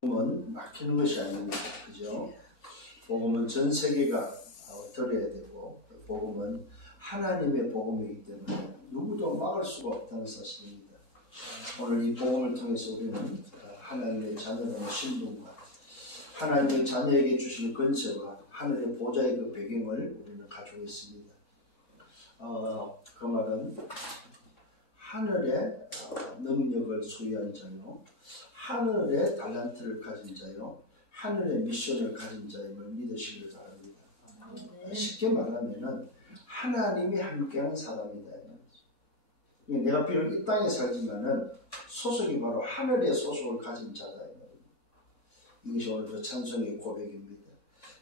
복음은 막히는 것이 아닙니다. 그죠? 복음은 전 세계가 들어야 되고, 복음은 하나님의 복음이기 때문에 누구도 막을 수가 없다는 사실입니다. 오늘 이 복음을 통해서 우리는 하나님의 자녀라는 신분과 하나님의 자녀에게 주시는 권세와 하늘의 보좌의 그 배경을 우리는 가지고 있습니다. 그 말은 하늘의 능력을 소유한 자요, 하늘의 달란트를 가진 자요, 하늘의 미션을 가진 자임을 믿으시길 바랍니다. 쉽게 말하면은 하나님이 함께한 사람이다. 내가 비록 이 땅에 살지만은 소속이 바로 하늘의 소속을 가진 자다. 이것이 오늘 찬송의 고백입니다.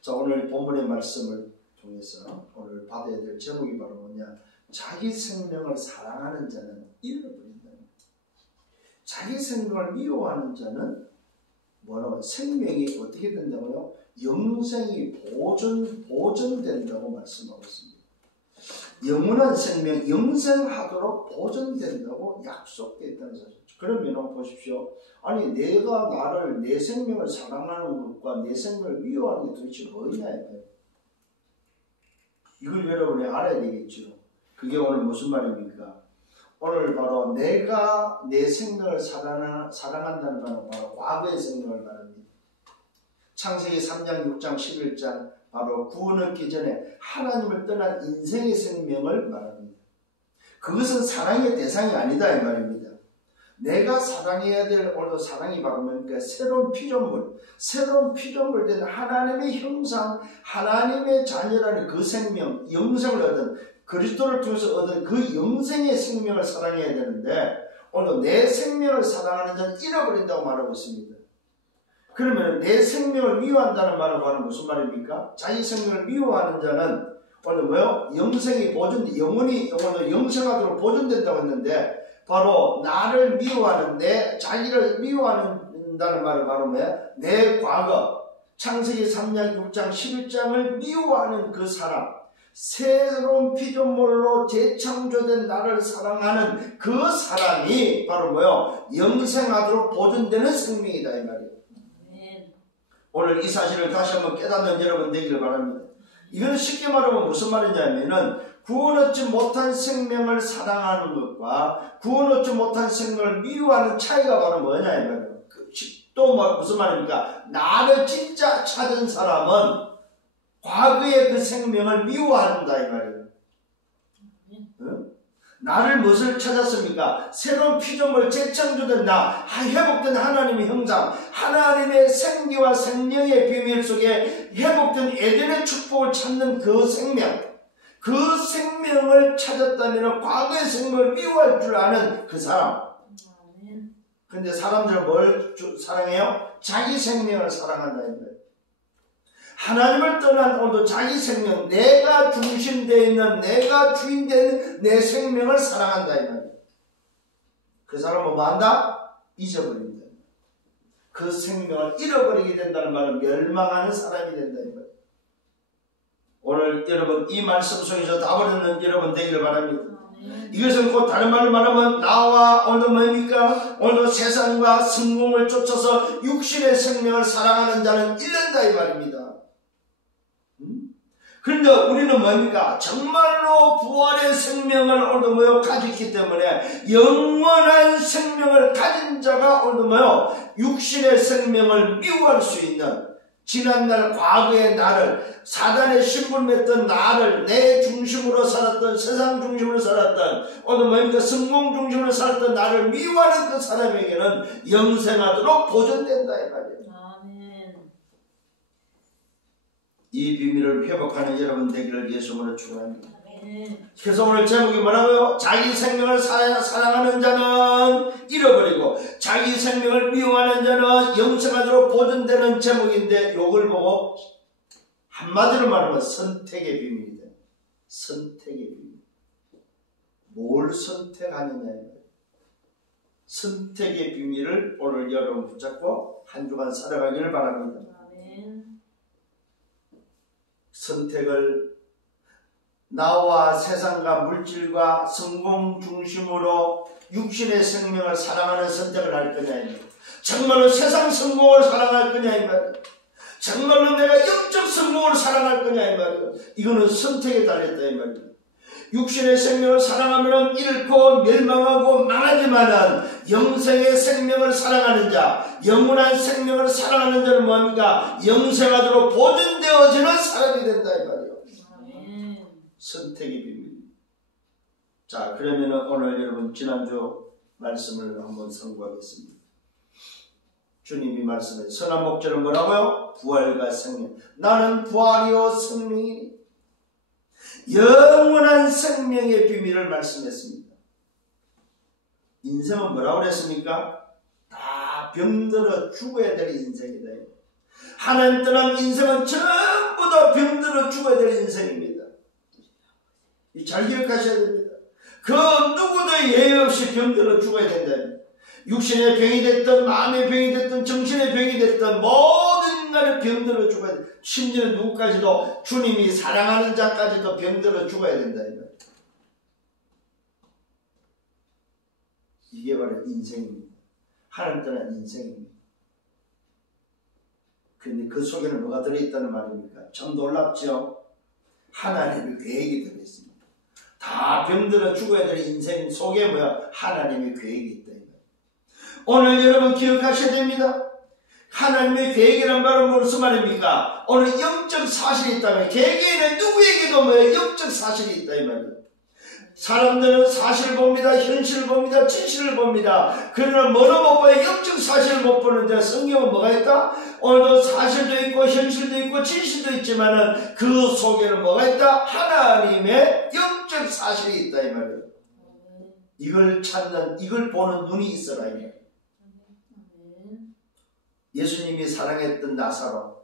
자, 오늘 본문의 말씀을 통해서 오늘 받아야 될 제목이 바로 뭐냐? 자기 생명을 사랑하는 자는 잃어버린다. 자기 생명을 미워하는 자는 뭐라고? 생명이 어떻게 된다고요? 영생이 보존된다고 말씀하고 있습니다. 영원한 생명, 영생하도록 보존된다고 약속되어 있다는 사실. 그러면 보십시오. 아니, 내가 나를, 내 생명을 사랑하는 것과 내 생명을 미워하는 게 도대체 뭐냐? 이걸 여러분이 알아야 되겠죠. 그게 오늘 무슨 말입니까? 오늘 바로 내가 내 생명을 사랑한다는 말은 바로 과거의 생명을 말합니다. 창세기 3장, 6장, 11장 바로 구원 얻기 전에 하나님을 떠난 인생의 생명을 말합니다. 그것은 사랑의 대상이 아니다 이 말입니다. 내가 사랑해야 될 오늘도 사랑이 바로 뭡니까? 새로운 피조물 된 하나님의 형상, 하나님의 자녀라는 그 생명, 영생을 얻은 그리스도를 통해서 얻은 그 영생의 생명을 사랑해야 되는데 오늘 내 생명을 사랑하는 자는 잃어버린다고 말하고 있습니다. 그러면 내 생명을 미워한다는 말은 바로 무슨 말입니까? 자기 생명을 미워하는 자는 오늘 뭐요? 영생이 영원히 영생하도록 보존된다고 했는데 바로 나를 미워하는 내 자기를 미워한다는 말은 바로 뭐야? 내 과거 창세기 3장 6장 11장을 미워하는 그 사람, 새로운 피조물로 재창조된 나를 사랑하는 그 사람이 바로 뭐요? 영생하도록 보존되는 생명이다 이 말이에요. 오늘 이 사실을 다시 한번 깨닫는 여러분 되기를 바랍니다. 이건 쉽게 말하면 무슨 말이냐면은 구원 얻지 못한 생명을 사랑하는 것과 구원 얻지 못한 생명을 미워하는 차이가 바로 뭐냐 이 말이에요. 또 무슨 말입니까? 나를 진짜 찾은 사람은 과거의 그 생명을 미워한다 이 말이에요. 나를 무엇을 찾았습니까? 새로운 피조물 재창조된 나, 회복된 하나님의 형상, 하나님의 생기와 생명의 비밀 속에 회복된 에덴의 축복을 찾는 그 생명, 그 생명을 찾았다면 과거의 생명을 미워할 줄 아는 그 사람. 근데 사람들은 뭘 사랑해요? 자기 생명을 사랑한다 이 말이에요. 하나님을 떠난 오늘도 자기 생명, 내가 중심되어 있는, 내가 주인되는 내 생명을 사랑한다 이 말이에요. 그 사람은 뭐 한다? 잊어버린다. 그 생명을 잃어버리게 된다는 말은 멸망하는 사람이 된다 이 말이에요. 오늘 여러분 이 말씀 속에서 답을 얻는 여러분 되기를 바랍니다. 이것은 곧 다른 말로 말하면 나와 오늘도 뭡니까? 오늘도 세상과 성공을 쫓아서 육신의 생명을 사랑하는 자는 잃는다 이 말입니다. 그런데 우리는 뭡니까? 정말로 부활의 생명을 오늘도 가졌기 때문에 영원한 생명을 가진 자가 오늘도 육신의 생명을 미워할 수 있는 지난날 과거의 나를 사단의 신분했던 나를 내 중심으로 살았던 세상 중심으로 살았던 오늘 성공 중심으로 살았던 나를 미워하는 그 사람에게는 영생하도록 보존된다 이 말이에요. 이 비밀을 회복하는 여러분 되기를 예수님으로 축원합니다. 그래서 오늘 제목이 뭐라고요? 자기 생명을 사랑하는 자는 잃어버리고 자기 생명을 미워하는 자는 영생하도록 보존되는 제목인데 이걸 보고 한마디로 말하면 선택의 비밀이다. 선택의 비밀. 뭘 선택하느냐. 선택의 비밀을 오늘 여러분 붙잡고 한 주간 살아가기를 바랍니다. 선택을 나와 세상과 물질과 성공 중심으로 육신의 생명을 사랑하는 선택을 할 거냐. 정말로 세상 성공을 사랑할 거냐 이 말이에요. 정말로 내가 영적 성공을 사랑할 거냐 이 말이에요. 이거는 선택에 달렸다 이 말이에요. 육신의 생명을 사랑하면 잃고 멸망하고 망하지만은 영생의 생명을 사랑하는 자, 영원한 생명을 사랑하는 자는 뭐합니까? 영생하도록 보존되어지는 사람이 된다 이 말이에요. 선택의 비밀. 자, 그러면 오늘 여러분 지난주 말씀을 한번 선고하겠습니다. 주님이 말씀해 선한 목적은 뭐라고요? 부활과 생명. 나는 부활이요 생명이니. 영원한 생명의 비밀을 말씀했습니다. 인생은 뭐라고 그랬습니까? 다 병들어 죽어야 될 인생이다. 하나님 떠난 인생은 전부 다 병들어 죽어야 될 인생입니다. 잘 기억하셔야 됩니다. 그 누구도 예외 없이 병들어 죽어야 된다. 육신의 병이 됐든 마음의 병이 됐든 정신의 병이 됐든 모든 인간의 병들어 죽어야 돼. 심지어 누구까지도 주님이 사랑하는 자까지도 병들어 죽어야 된다. 이게 바로 인생입니다. 하나님 떠난 인생입니다. 그런데 그 속에는 뭐가 들어있다는 말입니까? 참 놀랍죠? 하나님의 계획이 들어있습니다. 다 병들어 죽어야 될 인생 속에 뭐야? 하나님의 계획이 있다. 오늘 여러분 기억하셔야 됩니다. 하나님의 계획이란 말은 무슨 말입니까? 오늘 영적 사실이 있다면 개개인의 누구에게도 뭐예요? 영적 사실이 있다 이 말이에요. 사람들은 사실을 봅니다. 현실을 봅니다. 진실을 봅니다. 그러나 뭐를 못 봐요? 영적 사실을 못 보는데 성경은 뭐가 있다? 오늘도 사실도 있고 현실도 있고 진실도 있지만은 그 속에는 뭐가 있다? 하나님의 영적 사실이 있다 이 말이에요. 이걸 찾는, 이걸 보는 눈이 있어라 이 말이에요. 예수님이 사랑했던 나사로,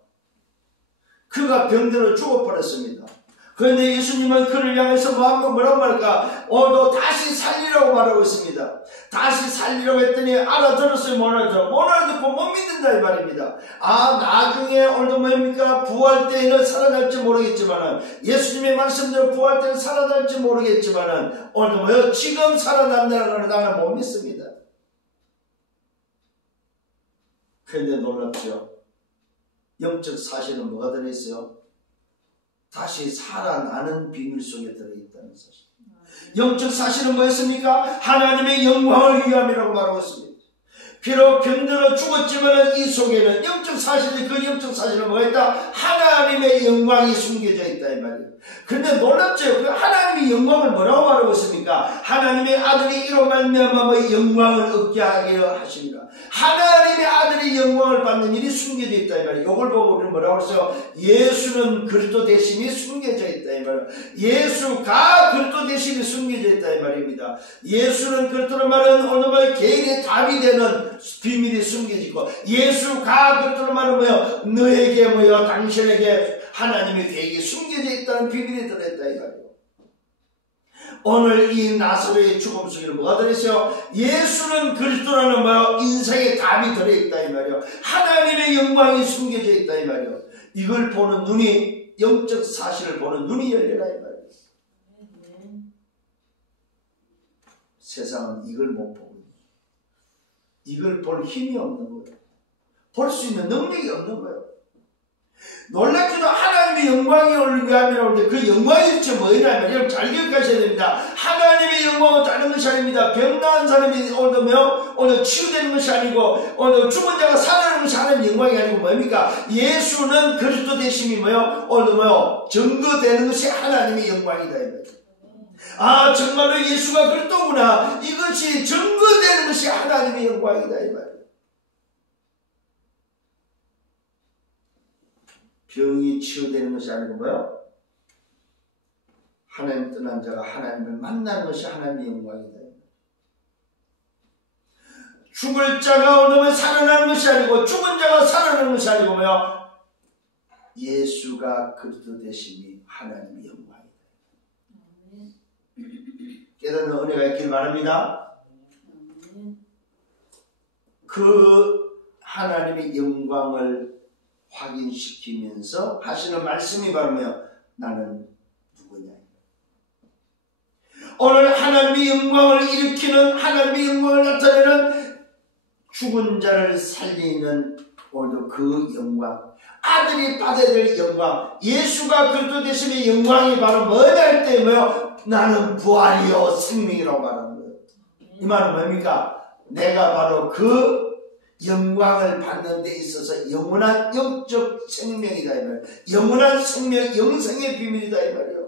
그가 병들어 죽어버렸습니다. 그런데 예수님은 그를 향해서 뭐라고 말할까? 오늘도 다시 살리라고 말하고 있습니다. 다시 살리라고 했더니 알아들었어요? 못 알아들어? 못 알아듣고 못 믿는다 이 말입니다. 아, 나중에 오늘도 뭡니까? 부활 때에는 살아날지 모르겠지만은, 예수님의 말씀대로 부활 때는 살아날지 모르겠지만은, 오늘도 뭐요? 지금 살아난다는 나는 못 믿습니다. 그런데 놀랍죠? 영적 사실은 뭐가 들어있어요? 다시 살아나는 비밀 속에 들어있다는 사실. 영적 사실은 뭐였습니까? 하나님의 영광을 위함이라고 말하고 있습니다. 비록 병들어 죽었지만 이 속에는 영적 사실이, 그 영적 사실은 뭐가 있다? 하나님의 영광이 숨겨져 있다 이 말이에요. 그런데 놀랍죠? 그 하나님의 영광을 뭐라고 말하고 있습니까? 하나님의 아들이 이로 말미암아 영광을 얻게 하기를 하십니다. 하나님의 아들의 영광을 받는 일이 숨겨져 있다 이 말이에요. 이걸 보고 우리는 뭐라고 했어요? 예수는 그리스도 되심이 숨겨져 있다 이 말이에요. 예수가 그리스도 되심이 숨겨져 있다 이 말입니다. 예수는 그리스도로 말하는 오늘 개인의 답이 되는 비밀이 숨겨지고, 예수가 그리스도로 말하는 뭐요? 너에게 뭐요? 당신에게 하나님의 계획이 숨겨져 있다는 비밀이 들어있다 이 말이에요. 오늘 이 나사로의 죽음 속에는 뭐가 들어있어요? 예수는 그리스도라는 뭐요? 인생의 답이 들어있다 이 말이에요. 하나님의 영광이 숨겨져 있다 이 말이에요. 이걸 보는 눈이, 영적 사실을 보는 눈이 열려라 이 말이에요. 세상은 이걸 못 보고, 이걸 볼 힘이 없는 거예요. 볼 수 있는 능력이 없는 거예요. 놀랍게도 하나님의 영광이 오는 위함이라고 하는데, 그 영광이 도대체 뭐냐면, 여러분 잘 기억하셔야 됩니다. 하나님의 영광은 다른 것이 아닙니다. 병나은 사람이 오늘 치유되는 것이 아니고, 오늘 죽은 자가 살아나는 것이 하나님의 영광이 아니고 뭡니까? 예수는 그리스도 되심이 뭐요? 오늘 뭐요? 증거되는 것이 하나님의 영광이다. 아, 정말로 예수가 그리스도구나. 이것이 증거되는 것이 하나님의 영광이다 이 말이에요. 병이 치유되는 것이 아니고 뭐요? 하나님 떠난 자가 하나님을 만나는 것이 하나님의 영광이다. 죽을 자가 오늘 살아나는 것이 아니고, 죽은 자가 살아나는 것이 아니고 뭐요? 예수가 그리스도 되심이 하나님의 영광이다. 깨닫는 은혜가 있길 바랍니다. 그 하나님의 영광을 확인시키면서 하시는 말씀이 바로 뭐예요? 나는 누구냐. 오늘 하나님의 영광을 일으키는, 하나님의 영광을 나타내는 죽은 자를 살리는 오늘도 그 영광, 아들이 받아야 될 영광, 예수가 그리스도 되심의 영광이 바로 뭐냐 할 때 뭐요? 나는 부활이요 생명이라고 말하는 거예요. 이 말은 뭡니까? 내가 바로 그 영광을 받는 데 있어서 영원한 영적 생명이다 이 말이에요. 영원한 생명, 영생의 비밀이다 이 말이에요.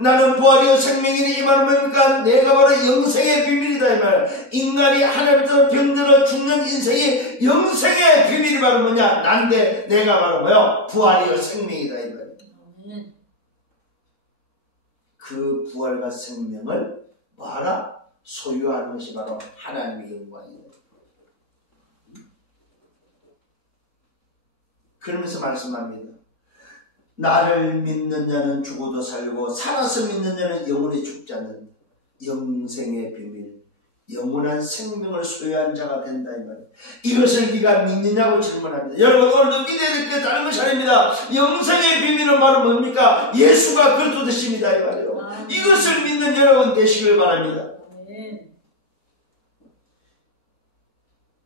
나는 부활이요 생명이니 이 말은 뭡니까? 내가 바로 영생의 비밀이다 이 말이에요. 인간이 하나님께서 병들어 죽는 인생이 영생의 비밀이 바로 뭐냐? 난데 내가 바로 뭐요? 부활이요 생명이다 이 말이에요. 그 부활과 생명을 뭐하라? 소유하는 것이 바로 하나님의 영광이에요. 그러면서 말씀합니다. 나를 믿는 자는 죽어도 살고 살아서 믿는 자는 영원히 죽지 않는 영생의 비밀, 영원한 생명을 소유한 자가 된다 이 말이에요. 이것을 네가 믿느냐고 질문합니다. 여러분 오늘도 믿어야 될 게 다른 것이 아닙니다. 영생의 비밀은 바로 뭡니까? 예수가 그리스도 되십니다 이 말이에요. 이것을 믿는 여러분 되시길 바랍니다.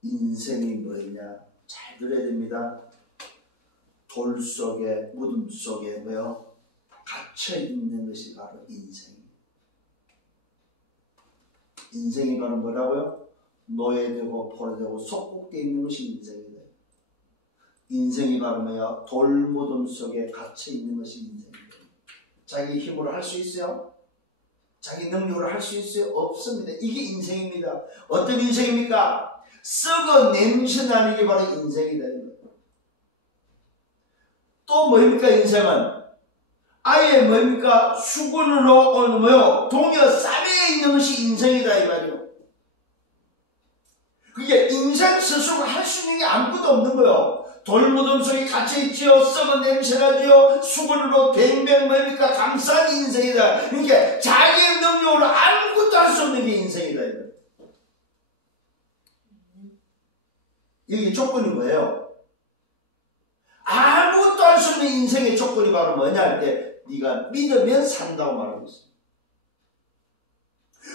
인생이 뭐냐? 잘 들어야 됩니다. 돌 속에, 무덤 속에 뭐요? 갇혀 있는 것이 바로 인생입니다. 인생이 바로 뭐라고요? 노예되고 포로되고 속국되어 있는 것이 인생이다. 인생이 바로 뭐야? 돌무덤 속에 갇혀 있는 것이 인생입니다. 자기 힘으로 할 수 있어요? 자기 능력으로 할 수 있어요? 없습니다. 이게 인생입니다. 어떤 인생입니까? 썩어 냄새나는 게 바로 인생이다. 또 뭡니까 인생은? 아예 뭡니까? 수군으로 오는 뭐요? 동여 쌈에 있는 것이 인생이다 이 말이요. 그게 인생 스스로 할 수 있는 게 아무것도 없는 거요. 돌무덤 속에 갇혀있지요. 썩은 냄새나지요. 수군으로 뱅뱅 뭡니까? 감싼 인생이다. 그러니까 자기의 능력으로 아무것도 할 수 없는 게 인생이다 이 말이요. 이게 조건인 거예요. 아무것도 할 수 없는 인생의 조건이 바로 뭐냐 할 때 네가 믿으면 산다고 말하고 있습니다.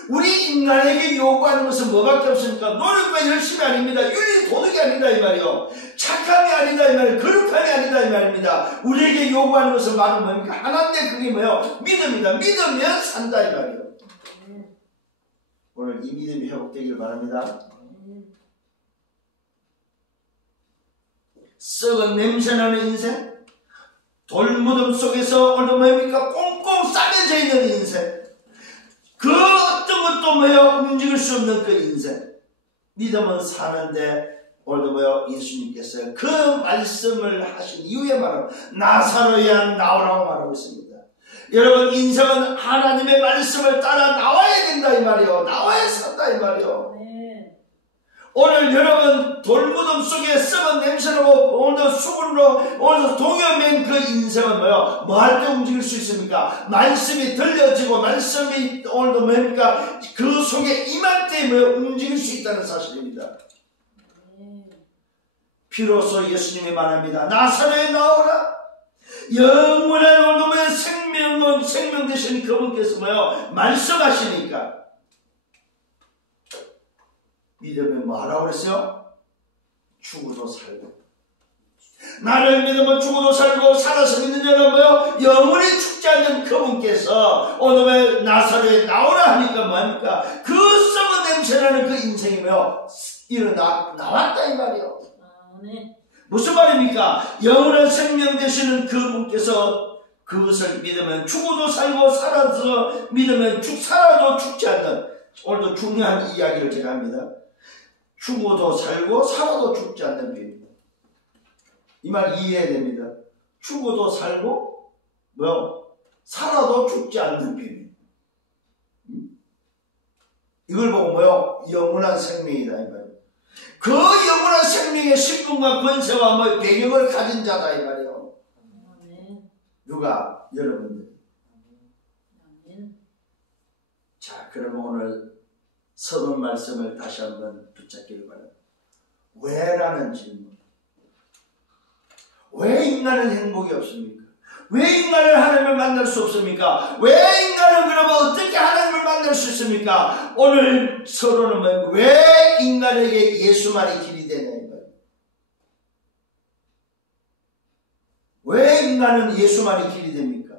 우리 인간에게 요구하는 것은 뭐밖에 없습니까? 노력과 열심이 아닙니다. 윤리 도덕이 아니다 이 말이요. 착함이 아니다 이 말이요. 거룩함이 아니다 이 말입니다. 우리에게 요구하는 것은 바로 뭡니까? 하나인데 그게 뭐예요? 믿음이다. 믿으면 산다 이 말이요. 오늘 이 믿음이 회복되길 바랍니다. 썩은 냄새나는 인생, 돌무덤 속에서 오늘 뭡니까? 꽁꽁 싸매져 있는 인생, 그 어떤 것도 뭐야 움직일 수 없는 그 인생. 믿음은 사는데 오늘도 뭐야 예수님께서 그 말씀을 하신 이후에 말하고 나사로야 나오라고 말하고 있습니다. 여러분 인생은 하나님의 말씀을 따라 나와야 된다 이 말이요. 나와야 산다 이 말이요. 오늘 여러분 돌무덤 속에 썩은 냄새나고 오늘도 수분으로 오늘도 동여맨 그 인생은 뭐요? 뭐 할 때 움직일 수 있습니까? 말씀이 들려지고 말씀이 오늘도 뭡니까? 그 속에 임할 때 뭐요? 움직일 수 있다는 사실입니다. 비로소 예수님이 말합니다. 나사로에 나오라. 영원한 오늘도 생명 되신 그분께서 뭐요? 말씀하시니까 믿으면 뭐 하라고 그랬어요? 죽어도 살고. 나를 믿으면 죽어도 살고 살아서 믿는 자는 뭐요? 영원히 죽지 않는 그분께서 오늘 나사로에 나오라 하니까 뭐합니까? 그 썩은 냄새나는 그 인생이 뭐요? 나왔다 이 말이요. 무슨 말입니까? 영원한 생명 되시는 그분께서 그것을 믿으면 죽어도 살고 살아서 믿으면 살아도 죽지 않는, 오늘도 중요한 이야기를 제가 합니다. 죽어도 살고 살아도 죽지 않는 비밀. 이 말 이해해야 됩니다. 죽어도 살고 살아도 죽지 않는 비밀. 이걸 보고 영원한 생명이다 이 말이에요. 그 영원한 생명의 신분과 권세와 배경을 가진 자다 이 말이에요. 누가? 여러분들. 자, 그럼 오늘 서론 말씀을 다시 한번 붙잡기를 바랍니다. 왜라는 질문. 왜 인간은 행복이 없습니까? 왜 인간은 하나님을 만날 수 없습니까? 왜 인간은 그러면 어떻게 하나님을 만날 수 있습니까? 오늘 서론은 왜 인간에게 예수만이 길이 왜 인간은 예수만이 길이 됩니까?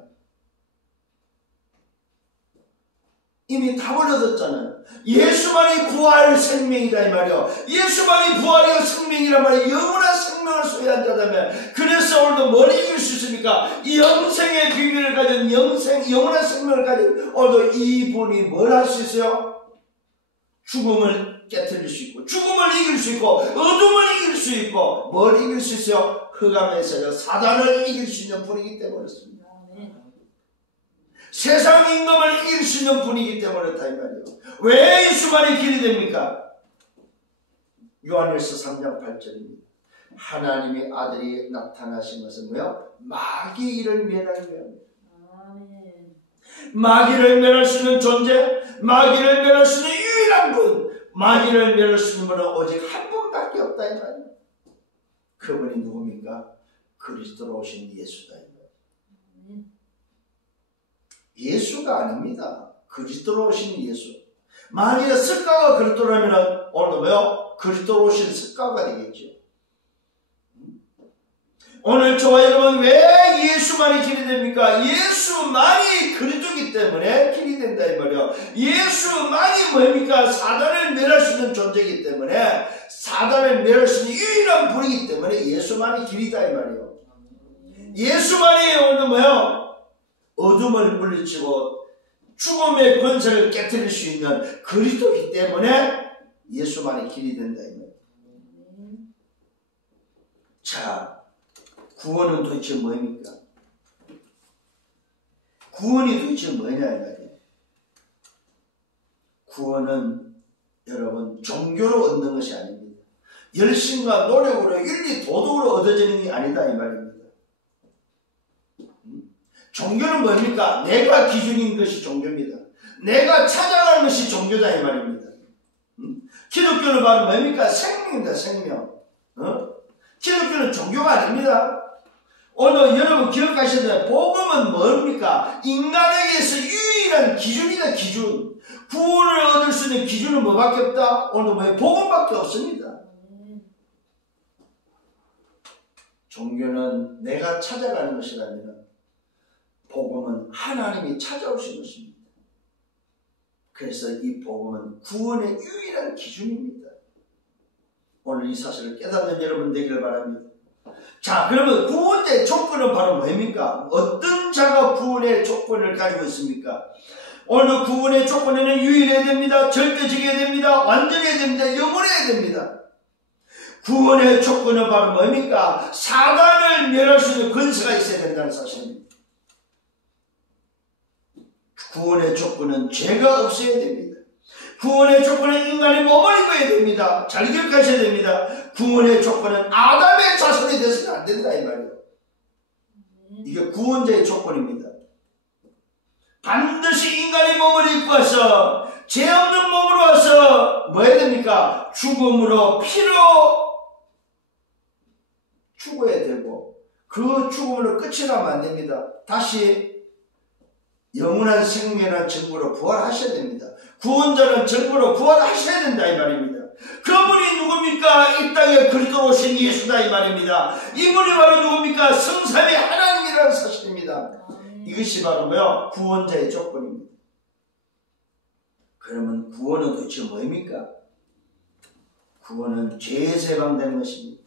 이미 답을 얻었잖아요. 예수만이 부활 생명이다 이 말이요. 예수만이 부활이요 생명이란 말이에요. 영원한 생명을 소유한 자다면 그래서 오늘도 뭘 이길 수 있습니까? 이 영생의 비밀을 가진 영원한 생명을 가진 오늘도 이분이 뭘 할 수 있어요? 죽음을 깨뜨릴 수 있고 죽음을 이길 수 있고 어둠을 이길 수 있고 뭘 이길 수 있어요? 흑암에서요 사단을 이길 수 있는 분이기 때문에 그렇습니다. 세상 임금을 이길 수 있는 분이기 때문에 그렇다 이 말이에요. 왜 예수만이 길이 됩니까? 요한일서 3장 8절입니다. 하나님의 아들이 나타나신 것은 뭐요? 마귀의 일을 멸하기 위함이다. 마귀를 멸할 수 있는 존재, 마귀를 멸할 수 있는 유일한 분, 마귀를 멸할 수 있는 분은 오직 한 분밖에 없다 이 말이에요. 그분이 누굽니까? 그리스도로 오신 예수다 이 말이에요. 예수가 아닙니다. 그리스도로 오신 예수. 만일에 석가가 그리스도라면 오늘도 뭐요? 그리스도로 오신 석가가 되겠죠. 오늘 저와 여러분 왜 예수만이 길이 됩니까? 예수만이 그리스도이기 때문에 길이 된다 이 말이에요. 예수만이 뭡니까? 사단을 멸할 수 있는 존재이기 때문에 사단을 멸할 수 있는 유일한 분이기 때문에 예수만이 길이다 이 말이에요. 예수만이 오늘 뭐요? 어둠을 물리치고 죽음의 권세를 깨뜨릴 수 있는 그리스도이기 때문에 예수만이 길이 된다 이 말이에요. 자, 구원은 도대체 뭐입니까? 구원이 도대체 뭐냐 이 말이에요. 구원은 여러분 종교로 얻는 것이 아닙니다. 열심과 노력으로 윤리 도덕으로 얻어지는 게 아니다 이 말입니다. 종교는 뭡니까? 내가 기준인 것이 종교입니다. 내가 찾아가는 것이 종교다 이 말입니다. 기독교는 바로 뭡니까? 생명입니다. 생명. 기독교는 종교가 아닙니다. 오늘 여러분 기억하셔야 돼요. 복음은 뭡니까? 인간에게서 유일한 기준이다. 기준. 구원을 얻을 수 있는 기준은 뭐밖에 없다? 오늘 뭐예요? 복음밖에 없습니다. 종교는 내가 찾아가는 것이라면 복음은 하나님이 찾아오신 것입니다. 그래서 이 복음은 구원의 유일한 기준입니다. 오늘 이 사실을 깨닫는 여러분 되기를 바랍니다. 자, 그러면 구원자의 조건은 바로 뭡니까? 어떤 자가 구원의 조건을 가지고 있습니까? 오늘 구원의 조건에는 유일해야 됩니다. 절대적이어야 됩니다. 완전해야 됩니다. 영원해야 됩니다. 구원의 조건은 바로 뭡니까? 사단을 멸할 수 있는 권세가 있어야 된다는 사실입니다. 구원의 조건은 죄가 없어야 됩니다. 구원의 조건은 인간의 몸을 입어야 됩니다. 잘 기억하셔야 됩니다. 구원의 조건은 아담의 자손이 되서는 안 된다 이 말이에요. 이게 구원자의 조건입니다. 반드시 인간의 몸을 입고 와서 죄 없는 몸으로 와서 뭐 해야 됩니까? 죽음으로 피로 죽어야 되고 그 죽음으로 끝이 나면 안 됩니다. 다시 영원한 생명이라는 증거로 부활하셔야 됩니다. 구원자는 증거로 부활하셔야 된다 이 말입니다. 그분이 누굽니까? 이 땅에 그리스도로 오신 예수다 이 말입니다. 이분이 바로 누굽니까? 성삼위 하나님이라는 사실입니다. 이것이 바로 뭐요? 구원자의 조건입니다. 그러면 구원은 도대체 뭐입니까? 구원은 죄에서 해방되는 것입니다.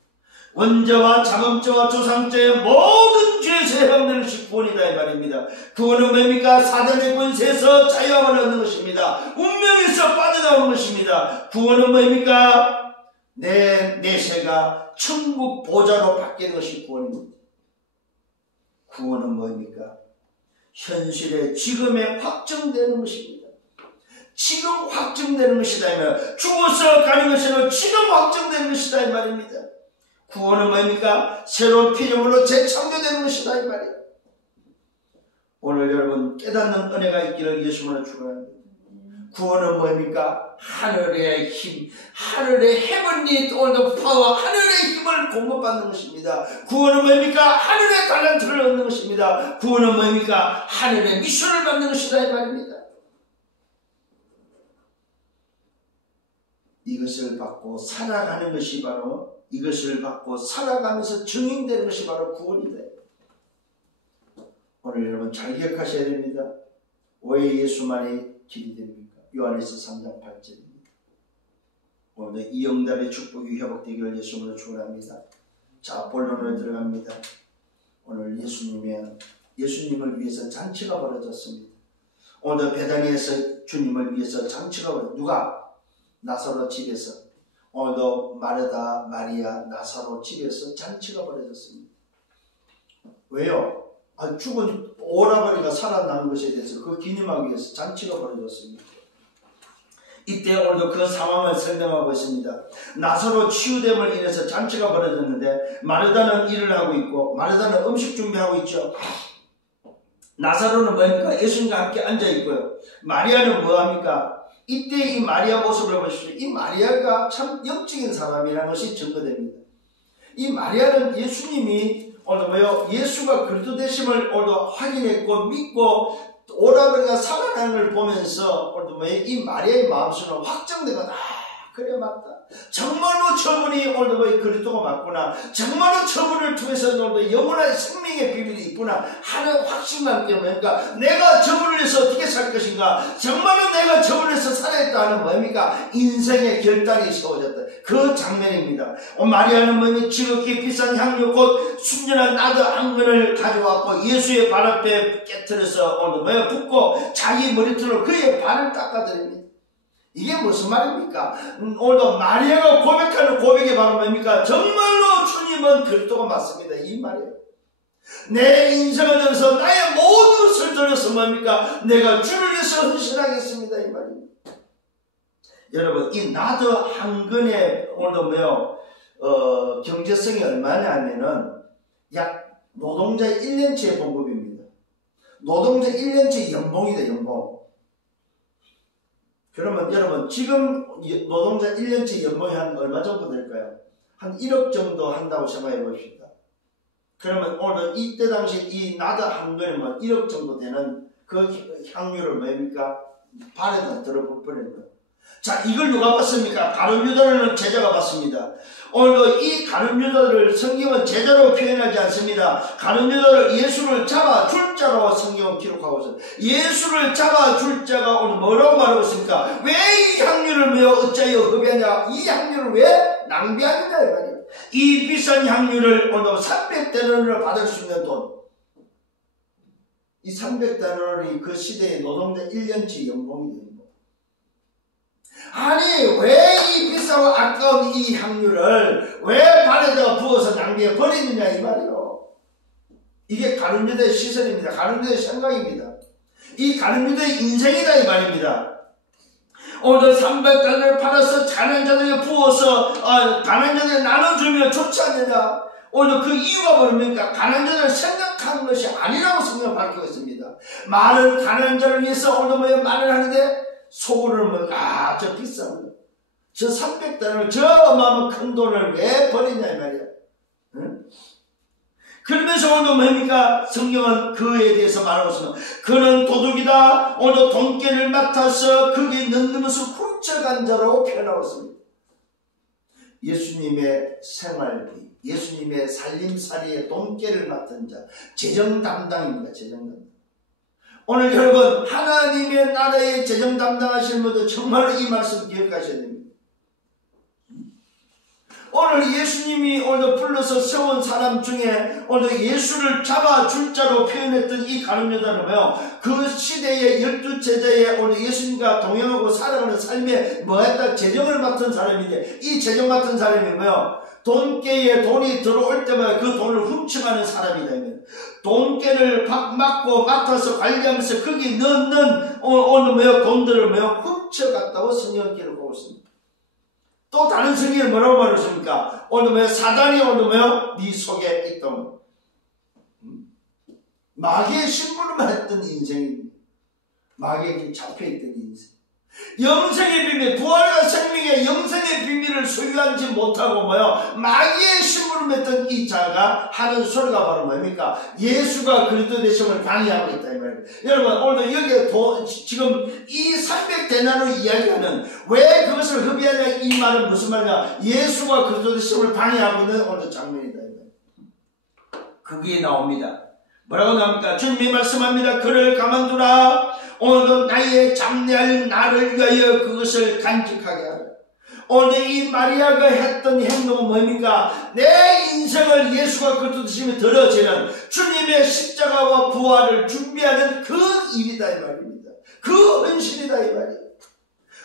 원죄와 자범죄와 조상죄의 모든 죄에서 해방되는 것이 구원이다 이 말입니다. 구원은 뭡니까? 사단의 권세에서 자유함을 얻는 것입니다. 운명에서 빠져나오는 것입니다. 구원은 뭡니까? 내 내세가 천국 보좌로 바뀌는 것이 구원입니다. 구원은 뭡니까? 현실의 지금에 확정되는 것입니다. 지금 확정되는 것이다 이 말입니다. 죽어서 가는 것이 아니라 지금 확정되는 것이다 이 말입니다. 구원은 뭡니까? 새로운 피조물로 재창조되는 것이다 이 말이에요. 오늘 여러분 깨닫는 은혜가 있기를 예수님으로 축원합니다. 구원은 뭡니까? 하늘의 힘, 하늘의 헤븐리 오늘도 파워, 하늘의 힘을 공급받는 것입니다. 구원은 뭡니까? 하늘의 달란트를 얻는 것입니다. 구원은 뭡니까? 하늘의 미션을 받는 것이다 이 말입니다. 이것을 받고 살아가는 것이 바로 이것을 받고 살아가면서 증인되는 것이 바로 구원이다. 오늘 여러분 잘 기억하셔야 됩니다. 왜 예수만이 길이 됩니까? 요한에서 3장 8절입니다. 오늘도 이 응답의 축복이 회복되기를 예수님으로 축원합니다. 자, 본론으로 들어갑니다. 오늘 예수님을 위해서 잔치가 벌어졌습니다. 오늘 베다니에서 주님을 위해서 잔치가 벌어졌습니다. 누가? 나사로 집에서. 오늘도 마르다, 마리아, 나사로 집에서 잔치가 벌어졌습니다. 왜요? 죽은 오라버니가 살아나는 것에 대해서 그 기념하기 위해서 잔치가 벌어졌습니다. 이때 오늘도 그 상황을 설명하고 있습니다. 나사로 치유됨을 인해서 잔치가 벌어졌는데 마르다는 일을 하고 있고 마르다는 음식 준비하고 있죠. 나사로는 뭡니까? 예수님과 함께 앉아 있고요. 마리아는 뭐합니까? 이때 이 마리아 모습을 보십시오. 이 마리아가 참 영적인 사람이라는 것이 증거됩니다. 이 마리아는 예수님이 오늘 예수가 그리스도 되심을 오늘도 확인했고 믿고 오라버니가 살아나는 걸 보면서 오늘도 이 마리아의 마음속으로 확정되고 그래 맞다. 정말로 저분이 오늘도 그리스도가 맞구나. 정말로 저분을 통해서 오늘도 영원한 생명의 비밀이 있구나 하는 확신감 때문에 그러니까 내가 저분을 위해서 어떻게 살 것인가. 정말로 내가 저분을 위해서 살아야겠다 하는 뭡니까? 인생의 결단이 세워졌다. 그 장면입니다. 마리아는 뭡니까? 지극히 비싼 향료 곧 순전한 나드 한 근을 가져왔고 예수의 발 앞에 깨트려서 오늘 붓고 자기 머리털로 그의 발을 닦아드립니다. 이게 무슨 말입니까? 오늘도 마리아가 고백하는 고백이 바로 뭡니까? 정말로 주님은 그리스도가 맞습니다. 이 말이에요. 내 인생을 들어서 나의 모든 것을 들여서 뭡니까? 내가 주를 위해서 헌신하겠습니다. 이 말입니다. 여러분, 이 나드 한 근의 오늘도 경제성이 얼마냐면은 약 노동자 1년치의 봉급입니다. 노동자 1년치 연봉이다, 연봉. 그러면 여러분 지금 노동자 1년치 연봉이 한 얼마 정도 될까요? 한 1억 정도 한다고 생각해 봅시다. 그러면 오늘 이때 당시 이 나드 한 근이면 1억 정도 되는 그 향유를 뭡니까? 발에다 들어버리는 거예요. 자, 이걸 누가 봤습니까? 가룟 유다라는 제자가 봤습니다. 오늘도 이 가룟 유다를 성경은 제자로 표현하지 않습니다. 가룟 유다를 예수를 잡아줄 자로 성경은 기록하고 있어요. 예수를 잡아줄 자가 오늘 뭐라고 말하고 있습니까? 왜 이 향유를 어찌하여 흡입하냐? 이 향유를 왜 낭비하느냐? 이 말이에요. 이 비싼 향유를 오늘 300데나리온을 받을 수 있는 돈. 이 300데나리온이 그 시대의 노동자 1년치 연봉이 됩니다. 아니 왜 이 비싸고 아까운 이 향유를 왜 발에다가 부어서 낭비해 버리느냐 이 말이요. 이게 가룟 유다의 시선입니다. 가룟 유다의 생각입니다. 이 가룟 유다의 인생이다 이 말입니다. 오늘 300달러를 팔아서 가난한 자들에게 부어서 가난한 자들에게 나눠주면 좋지 않느냐. 오늘 그 이유가 뭐입니까? 가난한 자를 생각하는 것이 아니라고 성경을 밝히고 있습니다. 많은 가난한 자를 위해서 오늘 말을 하는데 속으로는 저 비싼 거. 저 300달러, 저 어마어마한 큰 돈을 왜 버리냐 이 말이야. 응? 그러면서 오늘 뭡니까? 성경은 그에 대해서 말하고 있습니다. 그는 도둑이다. 오늘 돈깨를 맡아서 거기에 넣는 것을 훔쳐간 자라고 표현하고 있습니다. 예수님의 생활비, 예수님의 살림살이의 돈깨를 맡은 자, 재정 담당입니다. 재정 담당. 오늘 여러분 하나님의 나라의 재정 담당하시는 분들 정말로 이 말씀 기억하셔야 됩니다. 오늘 예수님이 오늘 불러서 세운 사람 중에 오늘 예수를 잡아줄 자로 표현했던 이 가룟 유다는 그 시대의 12제자의 오늘 예수님과 동행하고 살아가는 삶에 뭐했다? 재정을 맡은 사람인데 이 재정 맡은 사람이 돈깨에 돈이 들어올 때마다 그 돈을 훔쳐가는 사람이다. 돈깨를 맡아서 관리하면서 거기 넣는 오늘 돈들을 훔쳐갔다고 성경을 기록하고 있습니다. 또 다른 성경에 뭐라고 말했습니까? 오늘 사단이 오늘 네 속에 있던 마귀의 심부름을 했던 인생입니다. 마귀에게 잡혀있던 인생. 영생의 비밀, 부활과 생명의 영생의 비밀을 소유하지 못하고 마귀의 심부름했던 이 자가 하는 소리가 바로 뭡니까? 예수가 그리스도 되심을 방해하고 있다 이 말입니다. 여러분 오늘도 여기에 지금 이 300데나리온 이야기하는 왜 그것을 흡입하냐 이 말은 무슨 말이냐? 예수가 그리스도 되심을 방해하고 있는 오늘 장면이다 이 말입니다. 거기에 나옵니다. 뭐라고 나옵니까? 주님이 말씀합니다. 그를 가만두라. 오늘도 나의 장래할 나를 위하여 그것을 간직하게 하라. 오늘 이 마리아가 했던 행동은 뭡니까? 내 인생을 예수가 그리스도 되시며 들어지는 주님의 십자가와 부활을 준비하는 그 일이다 이 말입니다. 그 헌신이다 이 말이에요.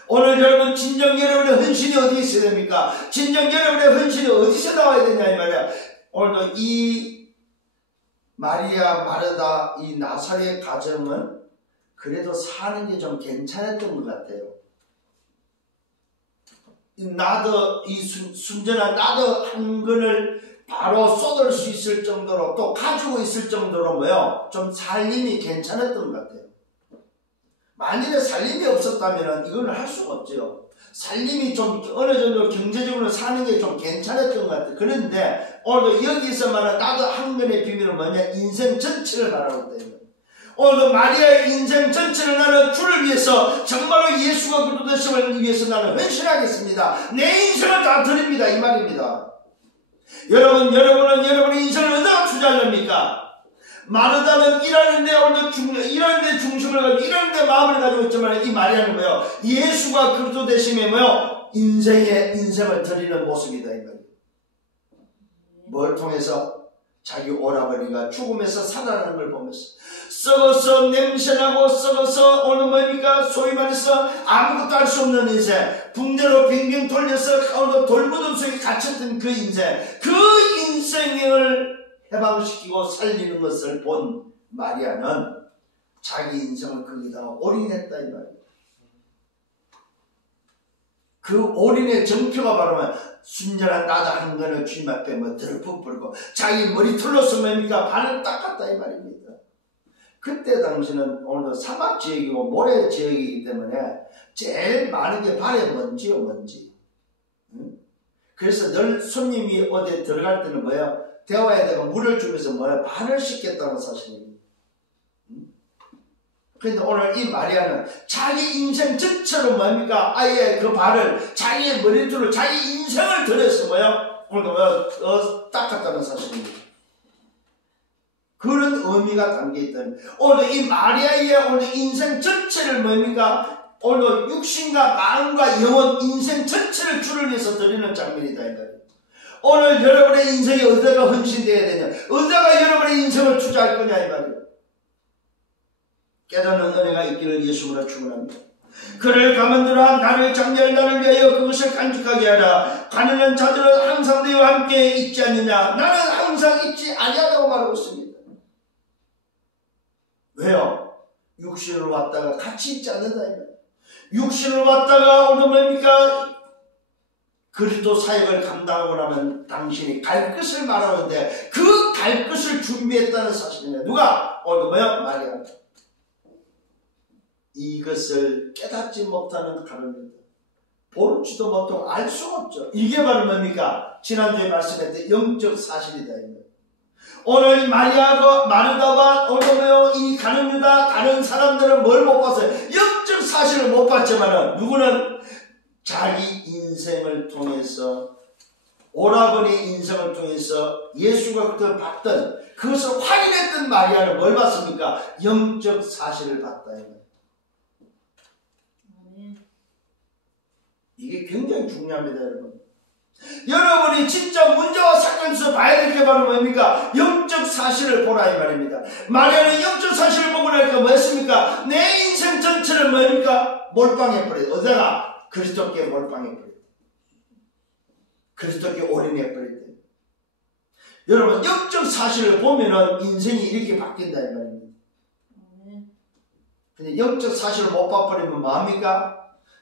오늘 여러분 진정 여러분의 헌신이 어디 있어야 됩니까? 진정 여러분의 헌신이 어디서 나와야 되냐 이 말이야. 오늘도 이 마리아 마르다 이 나사렛 가정은 그래도 사는 게 좀 괜찮았던 것 같아요. 나도 이 순전한 나도 한 근을 바로 쏟을 수 있을 정도로 또 가지고 있을 정도로 뭐요? 좀 살림이 괜찮았던 것 같아요. 만일에 살림이 없었다면 이걸 할 수가 없죠. 살림이 좀 어느 정도 경제적으로 사는 게 좀 괜찮았던 것 같아요. 그런데 오늘도 여기서 말하는 나도 한 근의 비밀은 뭐냐? 인생 전체를 말하고 있다. 오늘도 마리아의 인생 전체를 나는 주를 위해서 정말로 예수가 그리스도 되심을 위해서 나는 헌신하겠습니다. 내 인생을 다 드립니다 이 말입니다. 여러분은 여러분의 인생을 얼마나 투자하렵니까? 마르다는 일하는데 오늘도 일하는데 중심을 가지고 일하는데 마음을 가지고 있지만 이 마리아는 뭐요? 예수가 그리스도 되심에 뭐요? 인생을 드리는 모습이다 이 말이에요. 뭘 통해서? 자기 오라버니가 죽음에서 살아나는 걸 보면서 썩어서 냄새나고 썩어서 오늘 뭡니까? 소위 말해서 아무것도 할 수 없는 인생, 붕대로 빙빙 돌려서 오늘도 돌무덤 속에 갇혔던 그 인생, 그 인생을 해방시키고 살리는 것을 본 마리아는 자기 인생을 거기다가 올인했다 이 말이에요. 그 올인의 정표가 바로 순전한 나도 하는 거는 주님 앞에 뭐 덜컥 부르고 자기 머리털로서 뭡니까? 발을 닦았다 이 말입니다. 그때 당시는 오늘도 사막 지역이고 모래 지역이기 때문에 제일 많은 게 발에 먼지요 먼지. 그래서 늘 손님이 어디 들어갈 때는 뭐예요? 대화에 대가 물을 주면서 뭐예요? 발을 씻겠다는 사실입니다. 그런데 오늘 이 마리아는 자기 인생 전체로 뭡니까? 아예 그 발을 자기의 머리털로 자기 인생을 들여서 뭐예요? 오늘 닦았다는 사실입니다. 그런 의미가 담겨있다. 오늘 이 마리아의 오늘 인생 전체를 뭡니까? 오늘 육신과 마음과 영혼 인생 전체를 주를 위해서 드리는 장면이다. 오늘 여러분의 인생이 어디다가 헌신되어야 되냐? 어디다가 여러분의 인생을 투자할 거냐 이 말이에요. 깨닫는 은혜가 있기를 예수로 축원합니다. 그를 가만두라. 나를 장래할 나를 위하여 그것을 간직하게 하라. 가난한 자들은 항상 너희와 함께 있지 않느냐? 나는 항상 있지 아니하다고 말하고 있습니다. 왜요? 육신으로 왔다가 같이 있지 않는다. 육신으로 왔다가 오늘 뭡니까? 그리스도 사역을 감당하고 나면 당신이 갈 것을 말하는데 그 갈 것을 준비했다는 사실이냐? 누가? 오늘 뭐야? 마리아. 이것을 깨닫지 못하는 가늠입니다. 볼지도 못하고 알 수가 없죠. 이게 바로 뭡니까? 지난주에 말씀했던 영적 사실이다. 오늘 마리아가 마르다와 오늘 이 가룟유다 다른 사람들은 뭘 못 봤어요? 영적 사실을 못 봤지만은 누구는 자기 인생을 통해서 오라버니 인생을 통해서 예수가 그때 봤던 그것을 확인했던 마리아는 뭘 봤습니까? 영적 사실을 봤다. 이게 굉장히 중요합니다, 여러분. 여러분이 진짜 문제와 사건 속에서 봐야 될 게 바로 뭡니까? 영적 사실을 보라 이 말입니다. 마리아는 영적 사실을 보고 나니까 뭐였습니까? 내 인생 전체를 뭡니까? 몰빵해 버려요. 어디다가? 그리스도께 몰빵해 버려요. 그리스도께 올인해 버려요. 여러분 영적 사실을 보면은 인생이 이렇게 바뀐다 이 말입니다. 근데 영적 사실을 못 봐버리면 뭐합니까?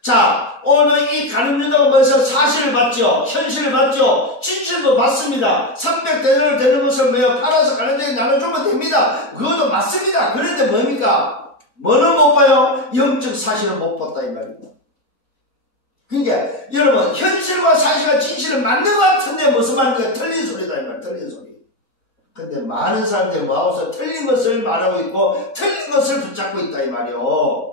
자, 오늘 이 가룟유다가 뭐해서 사실을 봤죠. 현실을 봤죠. 진실도 맞습니다. 300대를 되는 것을 뭐요? 팔아서 가난자에게 나눠주면 됩니다. 그것도 맞습니다. 그런데 뭡니까? 뭐는 못 봐요? 영적 사실을 못 봤다 이 말입니다. 그러니까 여러분 현실과 사실과 진실은 맞는 것 같은데 무슨 말인가? 틀린 소리다 이 말. 틀린 소리. 근데 많은 사람들이 와서 틀린 것을 말하고 있고 틀린 것을 붙잡고 있다 이 말이요.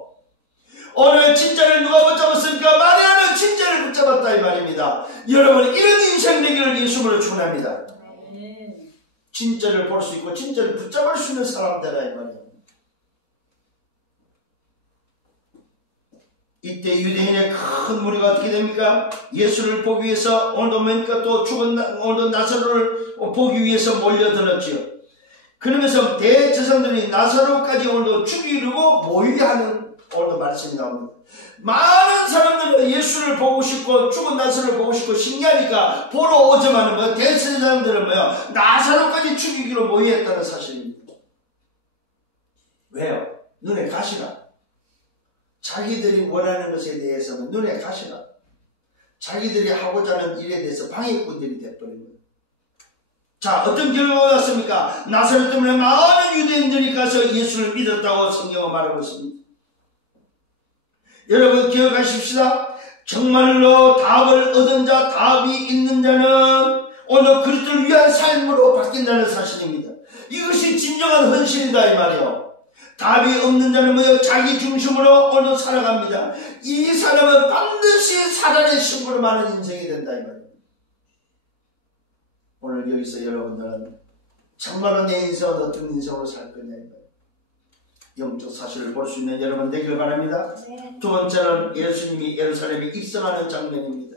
오늘 진짜를 누가 붙잡았습니까? 마리아는 진짜를 붙잡았다 이 말입니다. 여러분 이런 인생 되기를 예수님으로 축원합니다. 진짜를 볼 수 있고 진짜를 붙잡을 수 있는 사람들이라 이 말이에요. 이때 유대인의 큰 무리가 어떻게 됩니까? 예수를 보기 위해서 오늘도 뭡니까? 또 죽은 오늘도 나사로를 보기 위해서 몰려들었지요. 그러면서 대제사장들이 나사로까지 오늘도 죽이려고 모의하는 오늘도 말씀이 나옵니다. 많은 사람들은 예수를 보고 싶고 죽은 나사로를 보고 싶고 신기하니까 보러 오지만은 뭐 대제사장들은 뭐요? 나사로까지 죽이기로 모의했다는 사실입니다. 왜요? 눈에 가시라. 자기들이 원하는 것에 대해서는 눈에 가시라. 자기들이 하고자 하는 일에 대해서 방해꾼들이 되어버린 거예요. 자, 어떤 결과가 왔습니까? 나사로 때문에 많은 유대인들이 가서 예수를 믿었다고 성경은 말하고 있습니다. 여러분 기억하십시다. 정말로 답을 얻은 자, 답이 있는 자는 오늘 그리스도를 위한 삶으로 바뀐다는 사실입니다. 이것이 진정한 헌신이다 이 말이에요. 답이 없는 자는 뭐요? 자기 중심으로 오늘 살아갑니다. 이 사람은 반드시 사단의 신부로 많은 인생이 된다 이 말이에요. 오늘 여기서 여러분들은 정말로 내 인생은 어떤 인생으로 살 거냐 이 말이에요. 영적 사실을 볼 수 있는 여러분 되길 바랍니다. 네. 두 번째는 예수님이 예루살렘에 입성하는 장면입니다.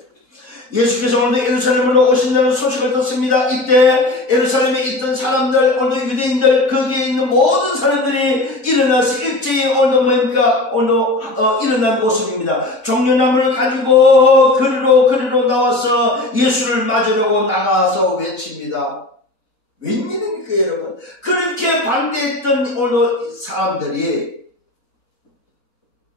예수께서 오늘 예루살렘으로 오신다는 소식을 듣습니다. 이때 예루살렘에 있던 사람들, 오늘 유대인들, 거기에 있는 모든 사람들이 일어나서 일제히 오늘 뭡니까? 오늘 일어난 모습입니다. 종려나무를 가지고 거리로 나와서 예수를 맞으려고 나가서 외칩니다. 웬일입니까 여러분? 그렇게 반대했던 오늘 사람들이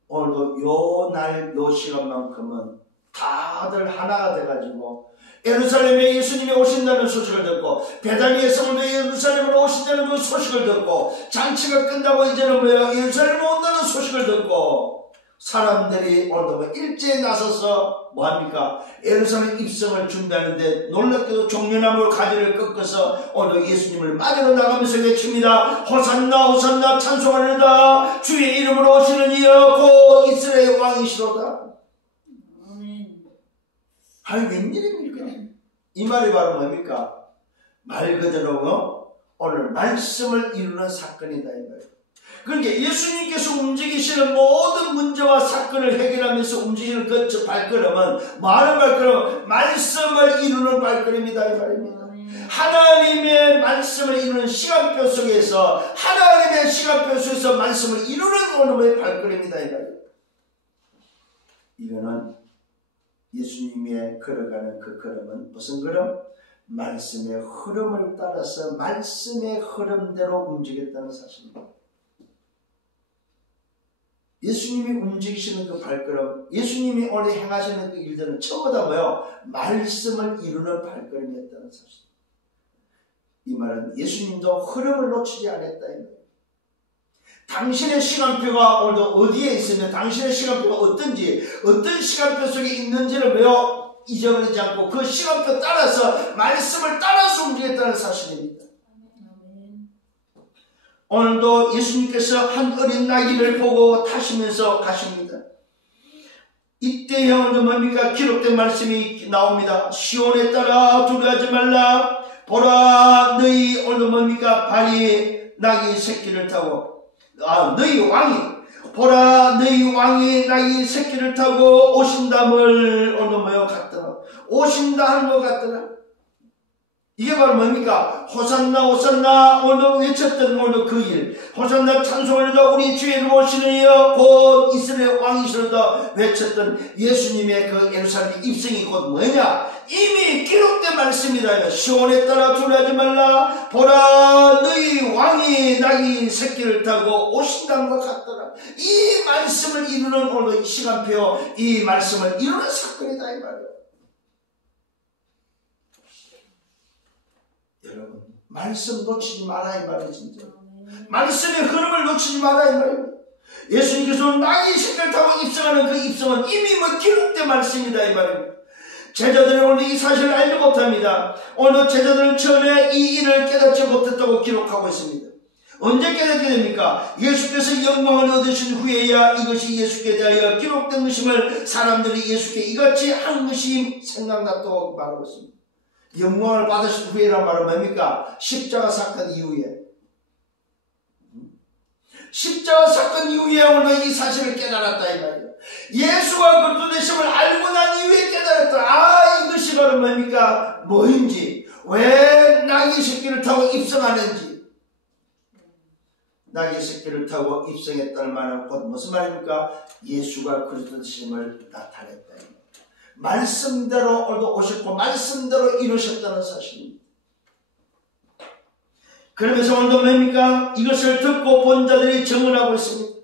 오늘도 요 날 요 시간만큼은 다들 하나가 돼가지고 예루살렘에 예수님이 오신다는 소식을 듣고 베다니에서 오늘 예루살렘으로 오신다는 그 소식을 듣고 잔치가 끝나고 이제는 뭐야 예루살렘에 온다는 소식을 듣고 사람들이 오늘 일제히 나서서 뭐합니까? 예루살렘 입성을 준비하는데 놀랍게도 종려나무 가지를 꺾어서 오늘 예수님을 맞으러 나가면서 외칩니다. 호산나 호산나 찬송하리로다. 주의 이름으로 오시는 이여 곧 이스라엘 왕이시로다. 아니 웬일입니까? 이 말이 바로 뭡니까? 말 그대로 오늘 말씀을 이루는 사건이다 이 말이에요. 그러니까 예수님께서 움직이시는 모든 문제와 사건을 해결하면서 움직이는 그 발걸음은 많은 발걸음, 말씀을 이루는 발걸음이다 이 말입니다. 하나님의 말씀을 이루는 시간표 속에서 하나님의 시간표 속에서 말씀을 이루는 오늘의 발걸음이다 이 말이에요. 이거는 예수님의 걸어가는 그 걸음은 무슨 걸음? 말씀의 흐름을 따라서 말씀의 흐름대로 움직였다는 사실입니다. 예수님이 움직이시는 그 발걸음, 예수님이 오늘 행하시는 그 일들은 전부 다 뭐요? 말씀을 이루는 발걸음이었다는 사실. 이 말은 예수님도 흐름을 놓치지 않았다 이 말이에요. 당신의 시간표가 오늘도 어디에 있으면 당신의 시간표가 어떤지 어떤 시간표 속에 있는지를 매우 잊어버리지 않고 그 시간표 따라서 말씀을 따라서 움직였다는 사실입니다. 오늘도 예수님께서 한 어린 나귀를 보고 타시면서 가십니다. 이때 오늘 뭡니까? 기록된 말씀이 나옵니다. 시온에 따라 두려워하지 말라. 보라 너희 오늘 뭡니까? 발이 나귀 새끼를 타고 너희 왕이 보라 너희 왕이 나귀 새끼를 타고 오신담을 오늘 뭐요 같더라. 오신다 하는 것 같더라. 이게 바로 뭡니까? 호산나 호산나 오늘 외쳤던 오늘 그 일. 호산나 찬송하리로다 우리 주의 이름 오시는 이여 곧 이스라엘 왕이시로다 외쳤던 예수님의 그 예루살렘 입성이 곧 뭐냐? 이미 기록된 말씀이다. 시온에 따라 두려워하지 말라. 보라 너희 왕이 나귀 새끼를 타고 오신다는 것 같더라. 이 말씀을 이루는 오늘 이 시간표, 이 말씀을 이루는 사건이다 이 말이에요. 여러분 말씀 놓치지 마라 이 말이에요. 진짜 말씀의 흐름을 놓치지 마라 이 말이에요. 예수님께서 나귀 새끼를 타고 입성하는 그 입성은 이미 뭐 기록된 말씀이다 이 말이에요. 제자들은 오늘 이 사실을 알지 못합니다. 오늘 제자들은 처음에 이 일을 깨닫지 못했다고 기록하고 있습니다. 언제 깨닫게 됩니까? 예수께서 영광을 얻으신 후에야 이것이 예수께 대하여 기록된 것임을 사람들이 예수께 이같이 한 것이 생각났다고 말하고 있습니다. 영광을 받으신 후에란 말은 뭡니까? 십자가 사건 이후에. 십자가 사건 이후에 오늘 이 사실을 깨달았다 이 말이에요. 예수가 그리스도 되심을 알고 난 이후에 깨달았다. 이것이 바로 뭡니까? 뭐인지, 왜 나귀 새끼를 타고 입성하는지. 나귀 새끼를 타고 입성했다는 말은 곧 무슨 말입니까? 예수가 그리스도 되심을 나타냈다. 말씀대로 오셨고 말씀대로 이루셨다는 사실입니다. 그러면서 오늘도 뭡니까? 이것을 듣고 본 자들이 증언하고 있습니다.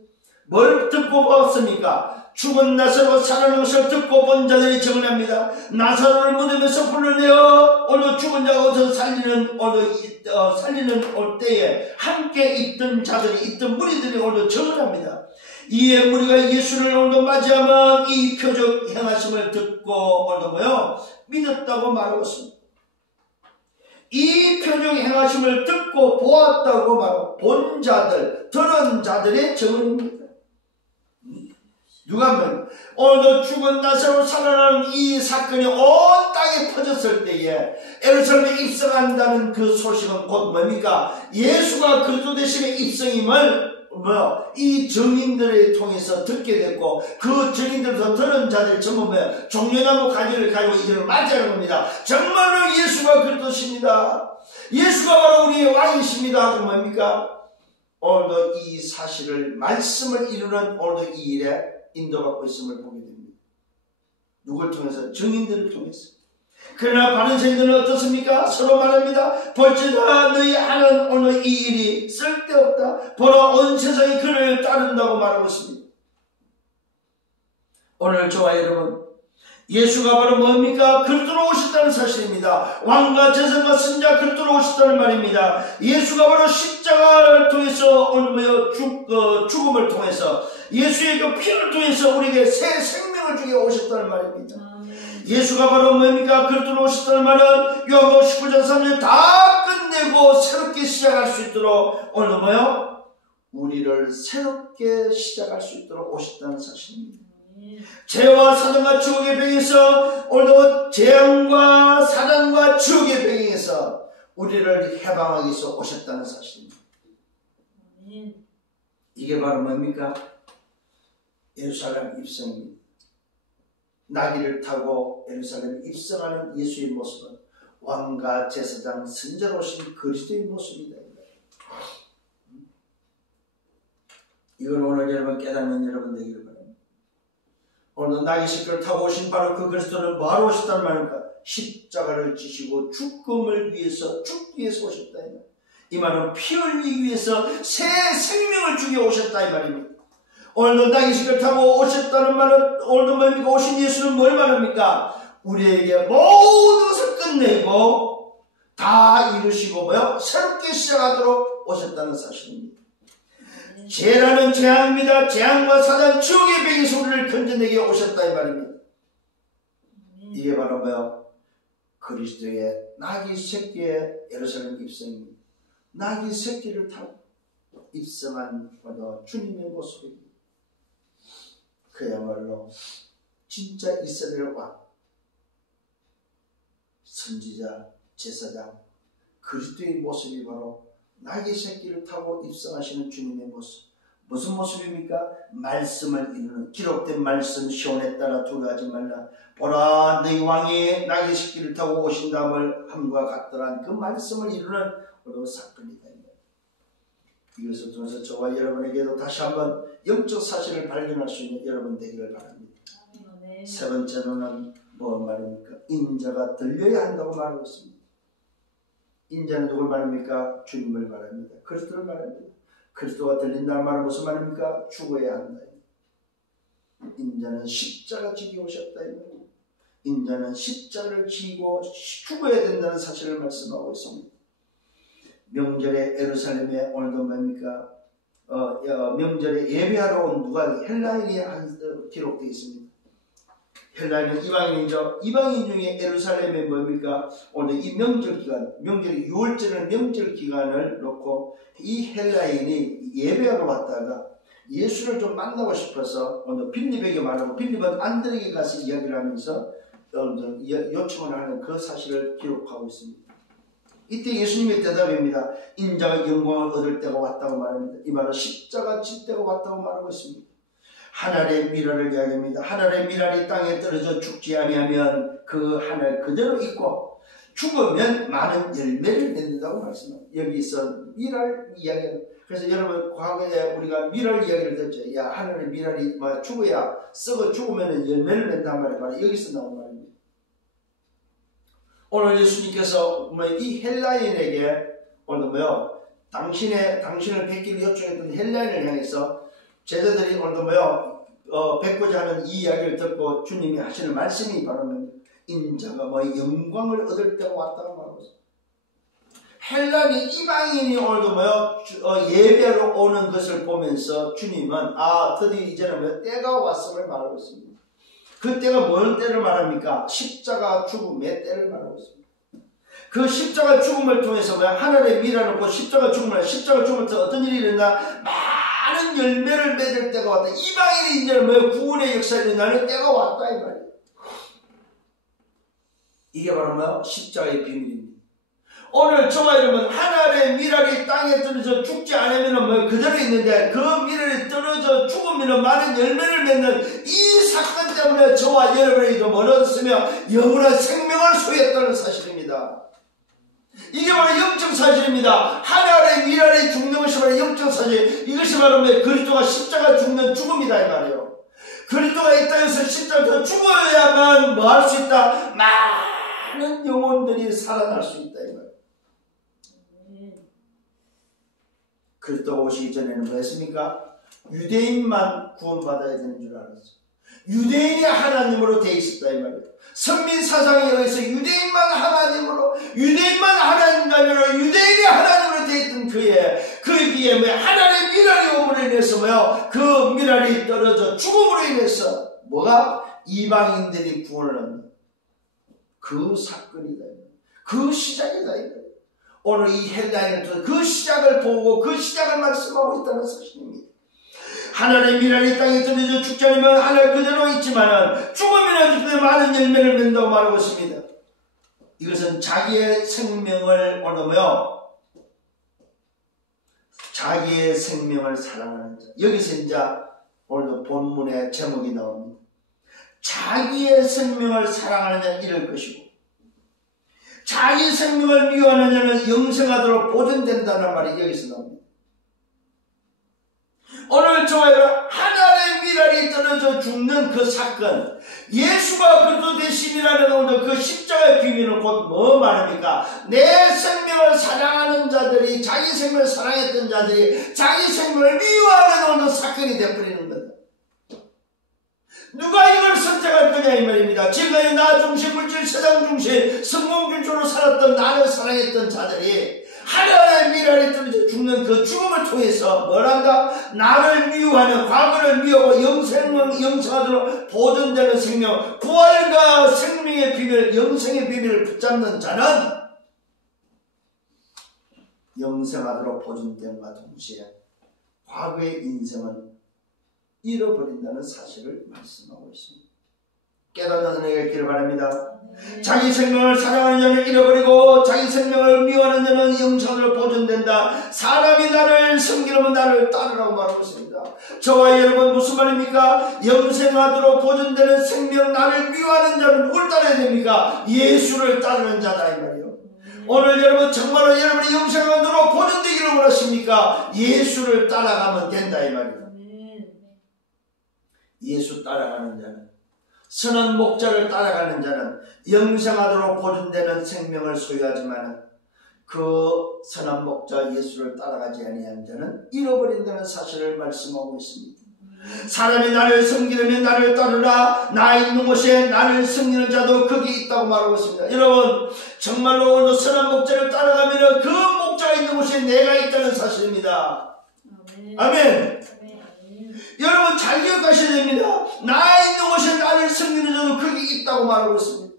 뭘 듣고 봤습니까? 죽은 나사로 살아난 것을 듣고 본 자들이 증언합니다. 나사로를 무덤에서 불러내어 오늘 죽은 자가 어서 살리는 올 때에 함께 있던 자들이 있던 무리들이 오늘 증언합니다. 이에 우리가 예수를 오늘 맞이하면 이 표적 행하심을 듣고 오늘 믿었다고 말하고 있습니다. 이 표적 행하심을 듣고 보았다고 말하고 본 자들, 들은 자들의 증언입니다. 누가 하면 오늘도 죽은 나사로 살아나는 이 사건이 온 땅에 퍼졌을 때에 예루살렘에 입성한다는 그 소식은 곧 뭡니까? 예수가 그리스도 되심의 입성임을 이 증인들을 통해서 듣게 됐고 그 증인들에서 들은 자들이 전부 종려나무 가지를 가지고 이들을 맞이하는 겁니다. 정말로 예수가 그리스도십니다. 예수가 바로 우리의 왕이십니다 하고 뭡니까? 오늘도 이 사실을 말씀을 이루는 오늘도 이 일에 인도받고 있음을 보게 됩니다. 누굴 통해서? 증인들을 통해서. 그러나 바리새인들은 어떻습니까? 서로 말합니다. 볼지다 너희 하는 오늘 이 일이 쓸데없다. 보라 온 세상이 그를 따른다고 말하고 있습니다. 오늘 저와 여러분, 예수가 바로 뭡니까? 그리스도로 오셨다는 사실입니다. 왕과 제사장과 선지자 그리스도로 오셨다는 말입니다. 예수가 바로 십자가를 통해서 오늘 죽음을 통해서 예수의 그 피를 통해서 우리에게 새 생명을 주게 오셨다는 말입니다. 예수가 바로 뭡니까? 그리스도로 오셨다는 말은 요한복음 19장 3절 다 끝내고 새롭게 시작할 수 있도록 오늘 우리를 새롭게 시작할 수 있도록 오셨다는 사실입니다. 죄와 사단과 지옥의 병에서 오늘도 재앙과 사단과 지옥의 병에서 우리를 해방하기 위해서 오셨다는 사실입니다. 이게 바로 뭡니까? 예루살렘 입성입니다. 나귀를 타고 예루살렘에 입성하는 예수의 모습은 왕과 제사장 선지자로 오신 그리스도의 모습이다. 이걸 오늘 여러분 깨닫는 여러분 되기를 바랍니다. 오늘 나귀 새끼를 타고 오신 바로 그 그리스도는 뭐하러 오셨다는 말입니까? 십자가를 지시고 죽음을 위해서 죽기 위해서 오셨다. 이 말은 피 흘리기 위해서 새 생명을 주기 오셨다 이 말입니다. 오늘도 나귀 새끼를 타고 오셨다는 말은 오늘도 뭡니까? 오신 예수는 뭘 말합니까? 우리에게 모든 것을 끝내고 다 이루시고 새롭게 시작하도록 오셨다는 사실입니다. 죄라는 재앙입니다. 재앙과 사단 지옥의 병에서 우리를 건져내게 오셨다 이 말입니다. 이게 바로 그리스도의 나귀 새끼의 예루살렘 입성입니다. 나귀 새끼를 타고 입성한 주님의 모습입니다. 그야말로 진짜 이스라엘 왕, 선지자, 제사장, 그리스도의 모습이 바로 나귀 새끼를 타고 입성하시는 주님의 모습. 무슨 모습입니까? 말씀을 이루는 기록된 말씀 시온에 따라 두려워하지 말라. 보라 너희 왕이 나귀 새끼를 타고 오신다함을 함과 같더란 그 말씀을 이루는 어려운 사건이다. 이것을 통해서 저와 여러분에게도 다시 한번 영적 사실을 발견할 수 있는 여러분 되기를 바랍니다. 세 번째로는 뭐 말입니까? 인자가 들려야 한다고 말하고 있습니다. 인자는 누굴 말합니까? 주님을 말합니다. 그리스도를 말합니다. 그리스도가 들린다는 말은 무슨 말입니까? 죽어야 한다. 인자는 십자가 지기 오셨다. 인자는 십자가를 지고 죽어야 된다는 사실을 말씀하고 있습니다. 명절에 예루살렘에 오늘도 뭡니까? 명절에 예배하러 온 누가 헬라인이 기록되어 있습니다. 헬라인은 이방인이죠. 이방인 중에 예루살렘에 뭡니까? 오늘 이 명절 기간, 명절이 6월절은 명절 기간을 놓고 이 헬라인이 예배하러 왔다가 예수를 좀 만나고 싶어서 오늘 빌립에게 말하고 빌립은 안드레에게 가서 이야기를 하면서 요청을 하는 그 사실을 기록하고 있습니다. 이때 예수님의 대답입니다. 인자가 영광을 얻을 때가 왔다고 말합니다. 이 말은 십자가 질 때가 왔다고 말하고 있습니다. 하늘의 미랄을 이야기합니다. 하늘의 미랄이 땅에 떨어져 죽지 아니하면 그 하늘 그대로 있고 죽으면 많은 열매를 맺는다고 말씀합니다. 여기서 미랄 이야기는, 그래서 여러분 과거에 우리가 미랄 이야기를 듣죠. 야, 하늘의 미랄이 죽어야 썩어 죽으면 열매를 낸단 말이에요. 여기서 나온 말입니다. 오늘 예수님께서 이 헬라인에게 오늘 당신을 뵙기를 요청했던 헬라인을 향해서 제자들이 오늘 뵙고자 하는 이 이야기를 듣고 주님이 하시는 말씀이 바로 인자가 영광을 얻을 때가 왔다고 말하고 있어요. 헬라니 이방인이 오늘도 예배로 오는 것을 보면서 주님은 드디어 이제는 때가 왔음을 말하고 있습니다. 그 때가 뭔 때를 말합니까? 십자가 죽음의 때를 말하고 있습니다. 그 십자가 죽음을 통해서 하늘의 미라를 놓고 십자가 죽음을 통해서 어떤 일이 일어나? 많은 열매를 맺을 때가 왔다. 이방인이 이제는 구원의 역사에 일어나는 때가 왔다 이 말이에요. 이게 바로 십자가의 비밀입니다. 오늘 저와 여러분 하늘의 미랄이 땅에 떨어져 죽지 않으면 그대로 있는데 그 미랄이 떨어져 죽으면 많은 열매를 맺는 이 사건 때문에 저와 여러분이 얻었으며 영원한 생명을 소유했다는 사실입니다. 이게 바로 영적 사실입니다. 하늘의 미랄이 죽는 것이 바로 영적 사실. 이것이 바로 그리스도가 십자가 죽는 죽음이다 이 말이에요. 그리스도가 이 땅에서 십자가 죽어야만 할 수 있다. 많은 영혼들이 살아날 수 있다 이 말이에요. 그리스도가 오시기 전에는 뭐였습니까? 유대인만 구원받아야 되는 줄 알았어요. 유대인이 하나님으로 되어 있었다 이 말이에요. 선민 사상에 의해서 유대인만 하나님으로, 유대인만 하나님이라면 유대인이 하나님으로 되어 있던 그에게 하나님의 미랄이 오므로 인해서 그 미랄이 떨어져 죽음으로 인해서 이방인들이 구원을 합니다. 그 사건이다. 그 시작이다. 오늘 이 헬라인을 통해 그 시작을 보고 그 시작을 말씀하고 있다는 사실입니다. 하늘의 미랄이 땅에 떨어져 죽지 않으면 하늘 그대로 있지만 죽으면 많은 열매를 맺는다고 말하고 있습니다. 이것은 자기의 생명을 자기의 생명을 사랑하는 자. 여기서 이제 오늘도 본문의 제목이 나옵니다. 자기의 생명을 사랑하는 자는 이럴 것이고 자기 생명을 미워하는 자는 영생하도록 보존된다는 말이 여기서 나옵니다. 오늘 저와 여러분 하늘의 미랄이 떨어져 죽는 그 사건, 예수가 그리스도 되심이라는 오늘 그 십자가의 비밀은 곧 뭐 말합니까? 내 생명을 사랑하는 자들이, 자기 생명을 사랑했던 자들이 자기 생명을 미워하는 오늘 사건이 되어버리는 겁니다. 누가 이걸 선택할 거냐 이 말입니다. 지금까지 나 중심, 물질, 세상 중심, 성공 중심으로 살았던 나를 사랑했던 자들이 하늘의 미랄이 떨어져 죽는 그 죽음을 통해서 뭐란다? 나를 미워하는, 과거를 미워하고 영생하도록 보존되는 생명, 부활과 생명의 비밀, 영생의 비밀을 붙잡는 자는 영생하도록 보존됨과 동시에 과거의 인생은 잃어버린다는 사실을 말씀하고 있습니다. 깨닫는 은혜가 있기를 바랍니다. 자기 생명을 사랑하는 자는 잃어버리고 자기 생명을 미워하는 자는 영생으로 보존된다. 사람이 나를 섬기려면 나를 따르라고 말하고 있습니다. 저와 여러분 무슨 말입니까? 영생하도록 보존되는 생명, 나를 미워하는 자는 누굴 따라야 됩니까? 예수를 따르는 자다 이 말이에요. 오늘 여러분 정말로 여러분이 영생하도록 보존되기를 원하십니까? 예수를 따라가면 된다 이 말이에요. 예수 따라가는 자는, 선한 목자를 따라가는 자는 영생하도록 보존되는 생명을 소유하지만 그 선한 목자 예수를 따라가지 아니한 자는 잃어버린다는 사실을 말씀하고 있습니다. 사람이 나를 섬기려면 나를 따르라. 나 있는 곳에 나를 섬기는 자도 거기 있다고 말하고 있습니다. 여러분 정말로 오늘 선한 목자를 따라가면 그 목자가 있는 곳에 내가 있다는 사실입니다. 아멘. 여러분 잘 기억하셔야 됩니다. 나 있는 곳에 나를 섬기는 자도 거기 있다고 말하고 있습니다.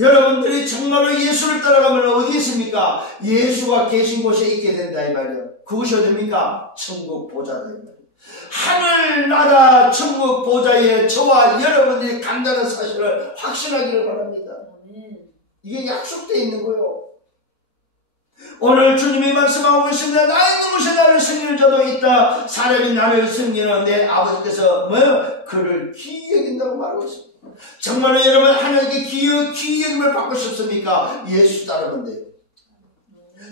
여러분들이 정말로 예수를 따라가면 어디 있습니까? 예수가 계신 곳에 있게 된다 이 말이에요. 그것이 어딥니까? 천국 보좌다 이 말이에요. 하늘나라 천국 보좌에 저와 여러분들이 간다는 사실을 확신하기를 바랍니다. 이게 약속되어 있는 거예요. 오늘 주님이 말씀하고 있습니다. 나의 누구시 나를 섬기는 자도 있다. 사람이 나를 섬기는 내 아버지께서 그를 귀히 여긴다고 말하고 있습니다. 정말로 여러분 하나님께 귀히 여김을 받고 싶습니까? 예수 따르면 돼요.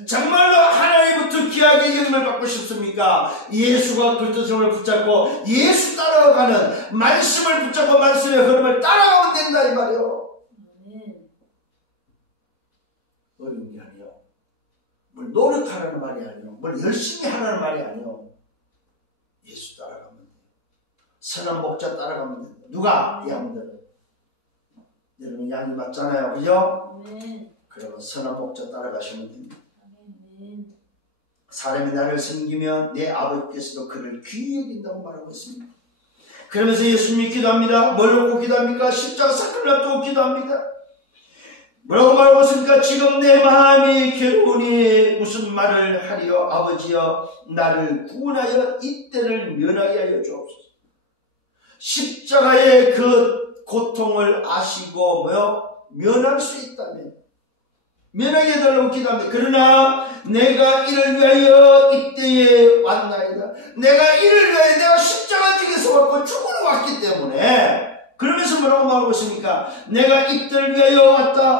정말로 하나님부터 귀하게 여김을 받고 싶습니까? 예수가 그리스도를 붙잡고 예수 따라가는 말씀을 붙잡고 말씀의 흐름을 따라가면 된다 이 말이에요. 어려운 게 아니에요. 뭘 노력하라는 말이 아니에요. 뭘 열심히 하라는 말이 아니에요. 예수 따라가면 돼요. 선한 목자 따라가면 돼요. 누가? 양들은. 여러분 양이 맞잖아요. 그죠? 그러면 선한 목자 따라가시면 됩니다. 사람이 나를 섬기면 내 아버지께서도 그를 귀히 여긴다고 말하고 있습니다. 그러면서 예수님이 기도합니다. 뭘 놓고 기도합니까? 십자가 사건을 앞두고 기도합니다. 뭐라고 말하고 있습니까? 지금 내 마음이 괴로우니 무슨 말을 하리요? 아버지여 나를 구원하여 이때를 면하게 하여 주옵소서. 십자가의 그 고통을 아시고 면할 수 있다면 면하게 해달라고 기도합니다. 그러나 내가 이를 위하여 이때에 왔나이다. 내가 이를 위하여 내가 십자가 지에서 왔고 죽으러 왔기 때문에 그러면서 뭐라고 말하고 있습니까? 내가 이때를 위하여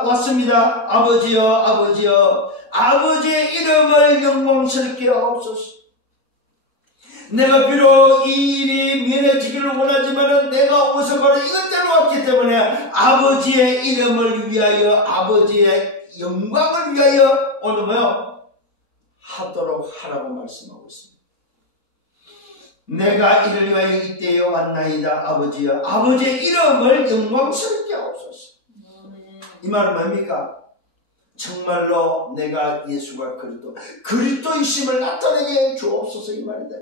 왔습니다. 아버지여 아버지여 아버지의 이름을 영광스럽게 하옵소서. 내가 비록 이 일이 면해지기를 원하지만 내가 오서 바로 이것 때문에 왔기 때문에 아버지의 이름을 위하여 아버지의 영광을 위하여 오늘 하도록 하라고 말씀하고 있습니다. 내가 이를 위하여 이때에 왔나이다. 아버지여 아버지의 이름을 영광스럽게 하옵소서. 이 말은 뭡니까? 정말로 내가 예수가 그리스도이심을 나타내게 주옵소서 이 말이다.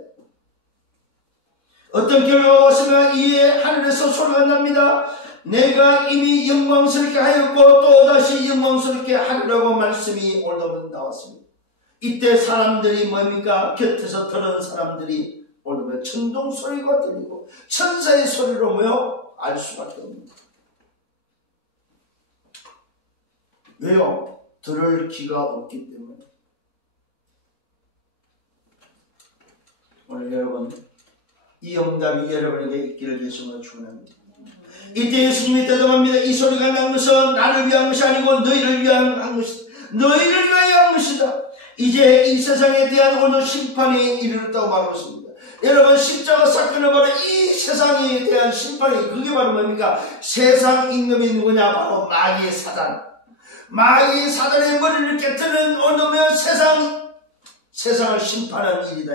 어떤 결과가 왔으면 이에 하늘에서 소리가 납니다. 내가 이미 영광스럽게 하였고 또다시 영광스럽게 하리라고 말씀이 오늘 나왔습니다. 이때 사람들이 뭡니까? 곁에서 들은 사람들이 오늘 천둥 소리가 들리고 천사의 소리로 알 수밖에 없습니다. 왜요? 들을 귀가 없기 때문에. 오늘 여러분 이 응답이 여러분에게 있기를 예수님으로 축원합니다. 이때 예수님이 대답합니다. 이 소리가 난 것은 나를 위한 것이 아니고 너희를 위한 것이다. 너희를 위하여 한 것이다. 이제 이 세상에 대한 오늘 심판이 이르렀다고 말하고 있습니다. 여러분 십자가 사건은 바로 이 세상에 대한 심판이 그게 바로 뭡니까? 세상 임금이 누구냐? 바로 마귀의 사단. 마귀의 사단의 머리를 깨트는 오늘 세상을 심판하는 일이다.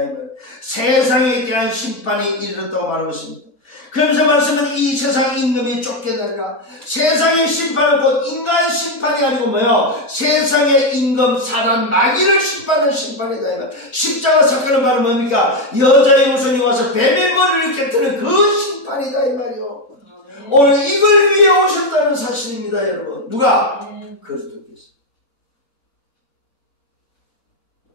세상에 대한 심판이 이르렀다고 말하고 있습니다. 그러면서 말씀은 이 세상 임금이 쫓겨나리라. 세상의 심판은 곧 인간 심판이 아니고 세상의 임금 사단 마귀를 심판하는 심판이다. 십자가 사건은 바로 뭡니까? 여자의 후손이 와서 뱀의 머리를 깨트는 그 심판이다 이 말이요. 오늘 이걸 위해 오셨다는 사실입니다 여러분. 누가? 그리스도께서.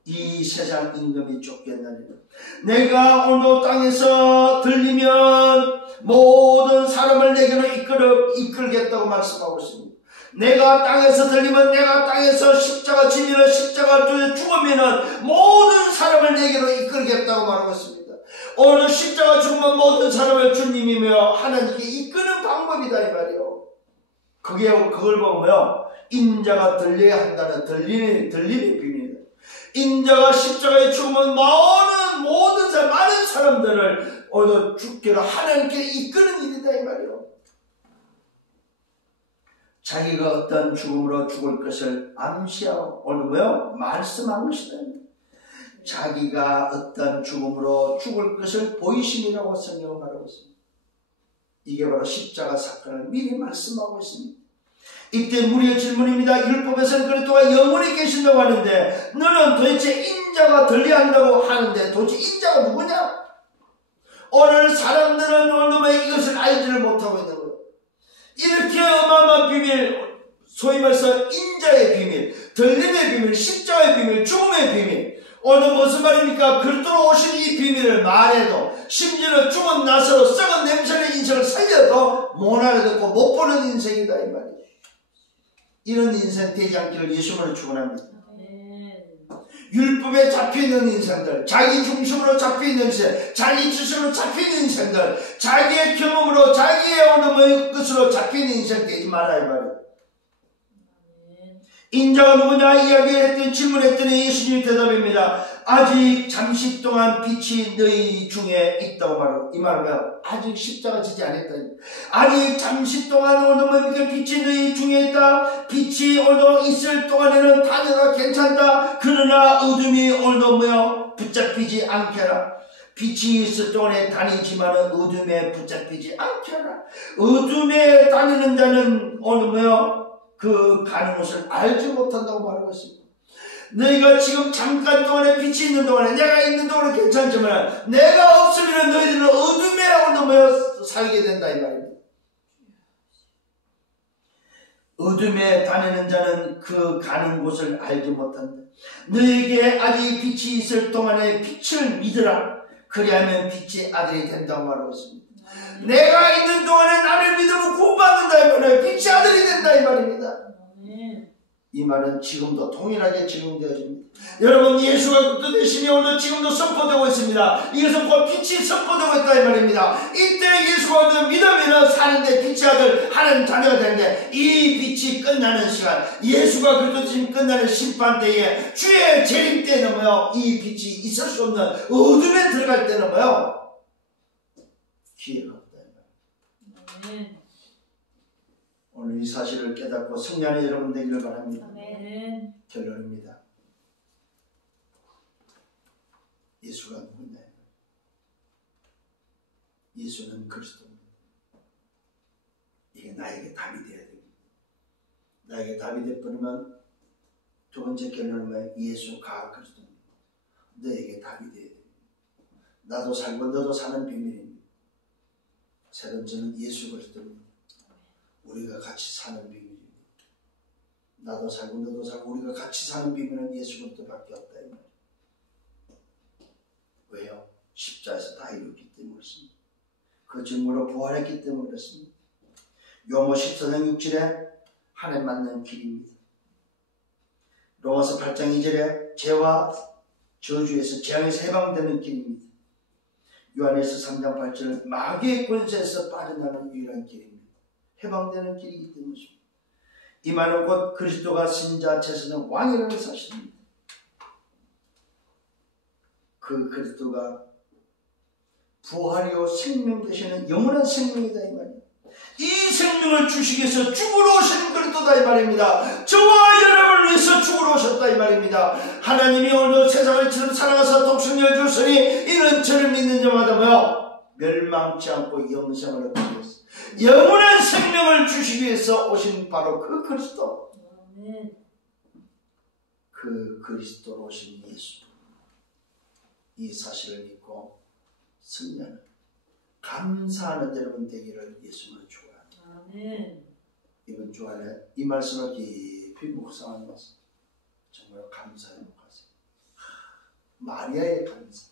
이 세상 임금이 쫓겨나리라. 내가 오늘 땅에서 들리면 모든 사람을 내게로 이끌겠다고 말씀하고 있습니다. 내가 땅에서 들리면 내가 땅에서 십자가 지면 십자가 죽으면 모든 사람을 내게로 이끌겠다고 말하고 있습니다. 오늘 십자가 죽으면 모든 사람을 주님이며 하나님께 이끄는 방법이다 이 말이에요. 그걸 보면 인자가 들려야 한다는 들림의 비밀이다. 인자가 십자가에 죽으면 많은 사람들을 오늘 죽기로 하나님께 이끄는 일이다 이 말이에요. 자기가 어떤 죽음으로 죽을 것을 암시하고 오늘 말씀한 것이다. 자기가 어떤 죽음으로 죽을 것을 보이심이라고 성경은 말하고 있습니다. 이게 바로 십자가 사건을 미리 말씀하고 있습니다. 이때 무리의 질문입니다. 율법에서는 그리스도가 영원히 계신다고 하는데 너는 도대체 인자가 들려야 한다고 하는데 도대체 인자가 누구냐? 오늘 사람들은 오늘 이것을 알지를 못하고 있는 거예요. 이렇게 어마어마한 비밀, 소위 말해서 인자의 비밀, 들림의 비밀, 십자가의 비밀, 죽음의 비밀, 오늘 무슨 말입니까? 그리스도로 오신 이 비밀을 말해도, 심지어는 죽은 나서로 썩은 냄새의 인생을 살려도 못 알아듣고 못 보는 인생이다 이 말이에요. 이런 인생 되지 않기를 예수님으로 축원합니다. 율법에 잡혀있는 인생들, 자기 중심으로 잡혀있는 인생, 자기 주심으로 잡혀있는 인생들, 자기의 경험으로 자기의 어느 것으로 잡혀있는 인생 되지 마라 이 말이에요. 인자가 누구냐 이야기했더니 질문했더니 예수님이 대답합니다. 아직 잠시 동안 빛이 너희 중에 있다고 말하고, 이 말은 뭐야? 아직 십자가 지지 않았다. 아직 잠시 동안 오늘 빛이 너희 중에 있다. 빛이 오늘 있을 동안에는 다녀가 괜찮다. 그러나 어둠이 오늘도 뭐야? 붙잡히지 않게라. 빛이 있을 동안에 다니지만은 어둠에 붙잡히지 않게라. 어둠에 다니는 자는 오늘 뭐야? 그 가는 곳을 알지 못한다고 말하고 있습니다. 너희가 지금 잠깐 동안에 빛이 있는 동안에, 내가 있는 동안에 괜찮지만 내가 없으면 너희들은 어둠에 오늘 살게 된다 이 말입니다. 어둠에 다니는 자는 그 가는 곳을 알지 못한다. 너희에게 아직 빛이 있을 동안에 빛을 믿으라. 그리하면 빛의 아들이 된다고 말하고 있습니다. 내가 있는 동안에 나를 믿으면 구원받는다 이 말이에요. 빛의 아들이 된다 이 말입니다. 이 말은 지금도 동일하게 적용되어집니다. 여러분, 예수가 그 대신에 오늘 지금도 선포되고 있습니다. 이것은 곧 빛이 선포되고 있다 이 말입니다. 이때 예수가 믿으면 사는데 빛의 아들 하나님 자녀가 되는데, 이 빛이 끝나는 시간, 예수가 그리스도 지금 끝나는 심판 때에, 주의 재림 때는 뭐요? 이 빛이 있을 수 없는 어둠에 들어갈 때는 뭐요? 기회가 없다 이 말입니다. 오늘 이 사실을 깨닫고 승리하는 여러분 되기를 바랍니다. 아멘. 결론입니다. 예수가 누구냐? 예수는 그리스도입니다. 이게 나에게 답이 되어야 됩니다. 나에게 답이 되어버리면 두 번째 결론은 뭐예요? 예수가 그리스도입니다. 너에게 답이 되어야 됩니다. 나도 살고 너도 사는 비밀입니다. 세 번째는 예수 그리스도입니다. 우리가 같이 사는 비밀입니다. 나도 살고 너도 살고 우리가 같이 사는 비밀은 예수 그리스도밖에 없다 이 말이에요. 왜요? 십자에서 다 이뤘기 때문에 그렇습니다. 그 증거로 부활했기 때문에 그렇습니다. 요모 14장 6절에 하나님 만난 길입니다. 로마서 8장 2절에 죄와 저주에서 재앙에서 해방되는 길입니다. 요한에서 3장 8절 마귀의 권세에서 빠져나가는 유일한 길입니다. 해방되는 길이기 때문입니다. 이 말은 곧 그리스도가 신자 제사장 왕이라는 사실입니다. 그 그리스도가 부활이요 생명 되시는 영원한 생명이다 이 말입니다. 이 생명을 주시기 위해서 죽으러 오신 그리스도다 이 말입니다. 저와 여러분을 위해서 죽으러 오셨다 이 말입니다. 하나님이 오늘 세상을 지금 사랑하사 독생자를 주시니 이는 저를 믿는 자마다 뭐요? 멸망치 않고 영생을 얻기 위해서, 영원한 생명을 주시기 위해서 오신 바로 그 그리스도, 그 그리스도로 오신 예수, 이 사실을 믿고 승리하는 감사하는 여러분 되기를 예수님을 축원합니다. 이번 주간에 이 말씀을 깊이 묵상하면서 정말 감사해 목하세요. 마리아의 감사,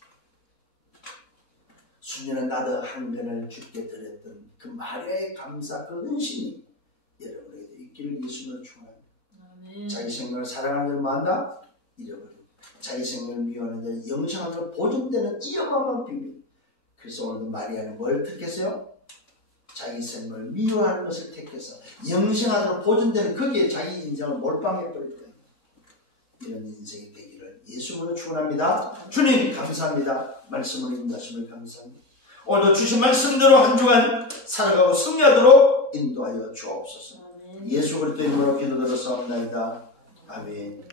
수년은 나도 한 변을 주께 드렸던 그 마리아의 감사, 그 은신이 여러분에게 있기를 예수님을 축원합니다. 자기 생명을 사랑하는 자를 만나 잃어버리고 자기 생명을 미워하는 자는 영생하며 보존되는 이 어마어마한 비밀. 그래서 오늘 마리아는 뭘 택했어요? 자기 생명을 미워하는 것을 택해서 영생하도록 보존되는, 거기에 자기 인생을 몰빵해버렸다. 이런 인생이 되기를 예수님으로 축원합니다. 주님 감사합니다. 말씀으로 인도하심을 감사합니다. 오늘 주신 말씀대로 한 주간 살아가고 승리하도록 인도하여 주옵소서. 예수 그리스도 이름으로 기도드렸사옵나이다. 아멘.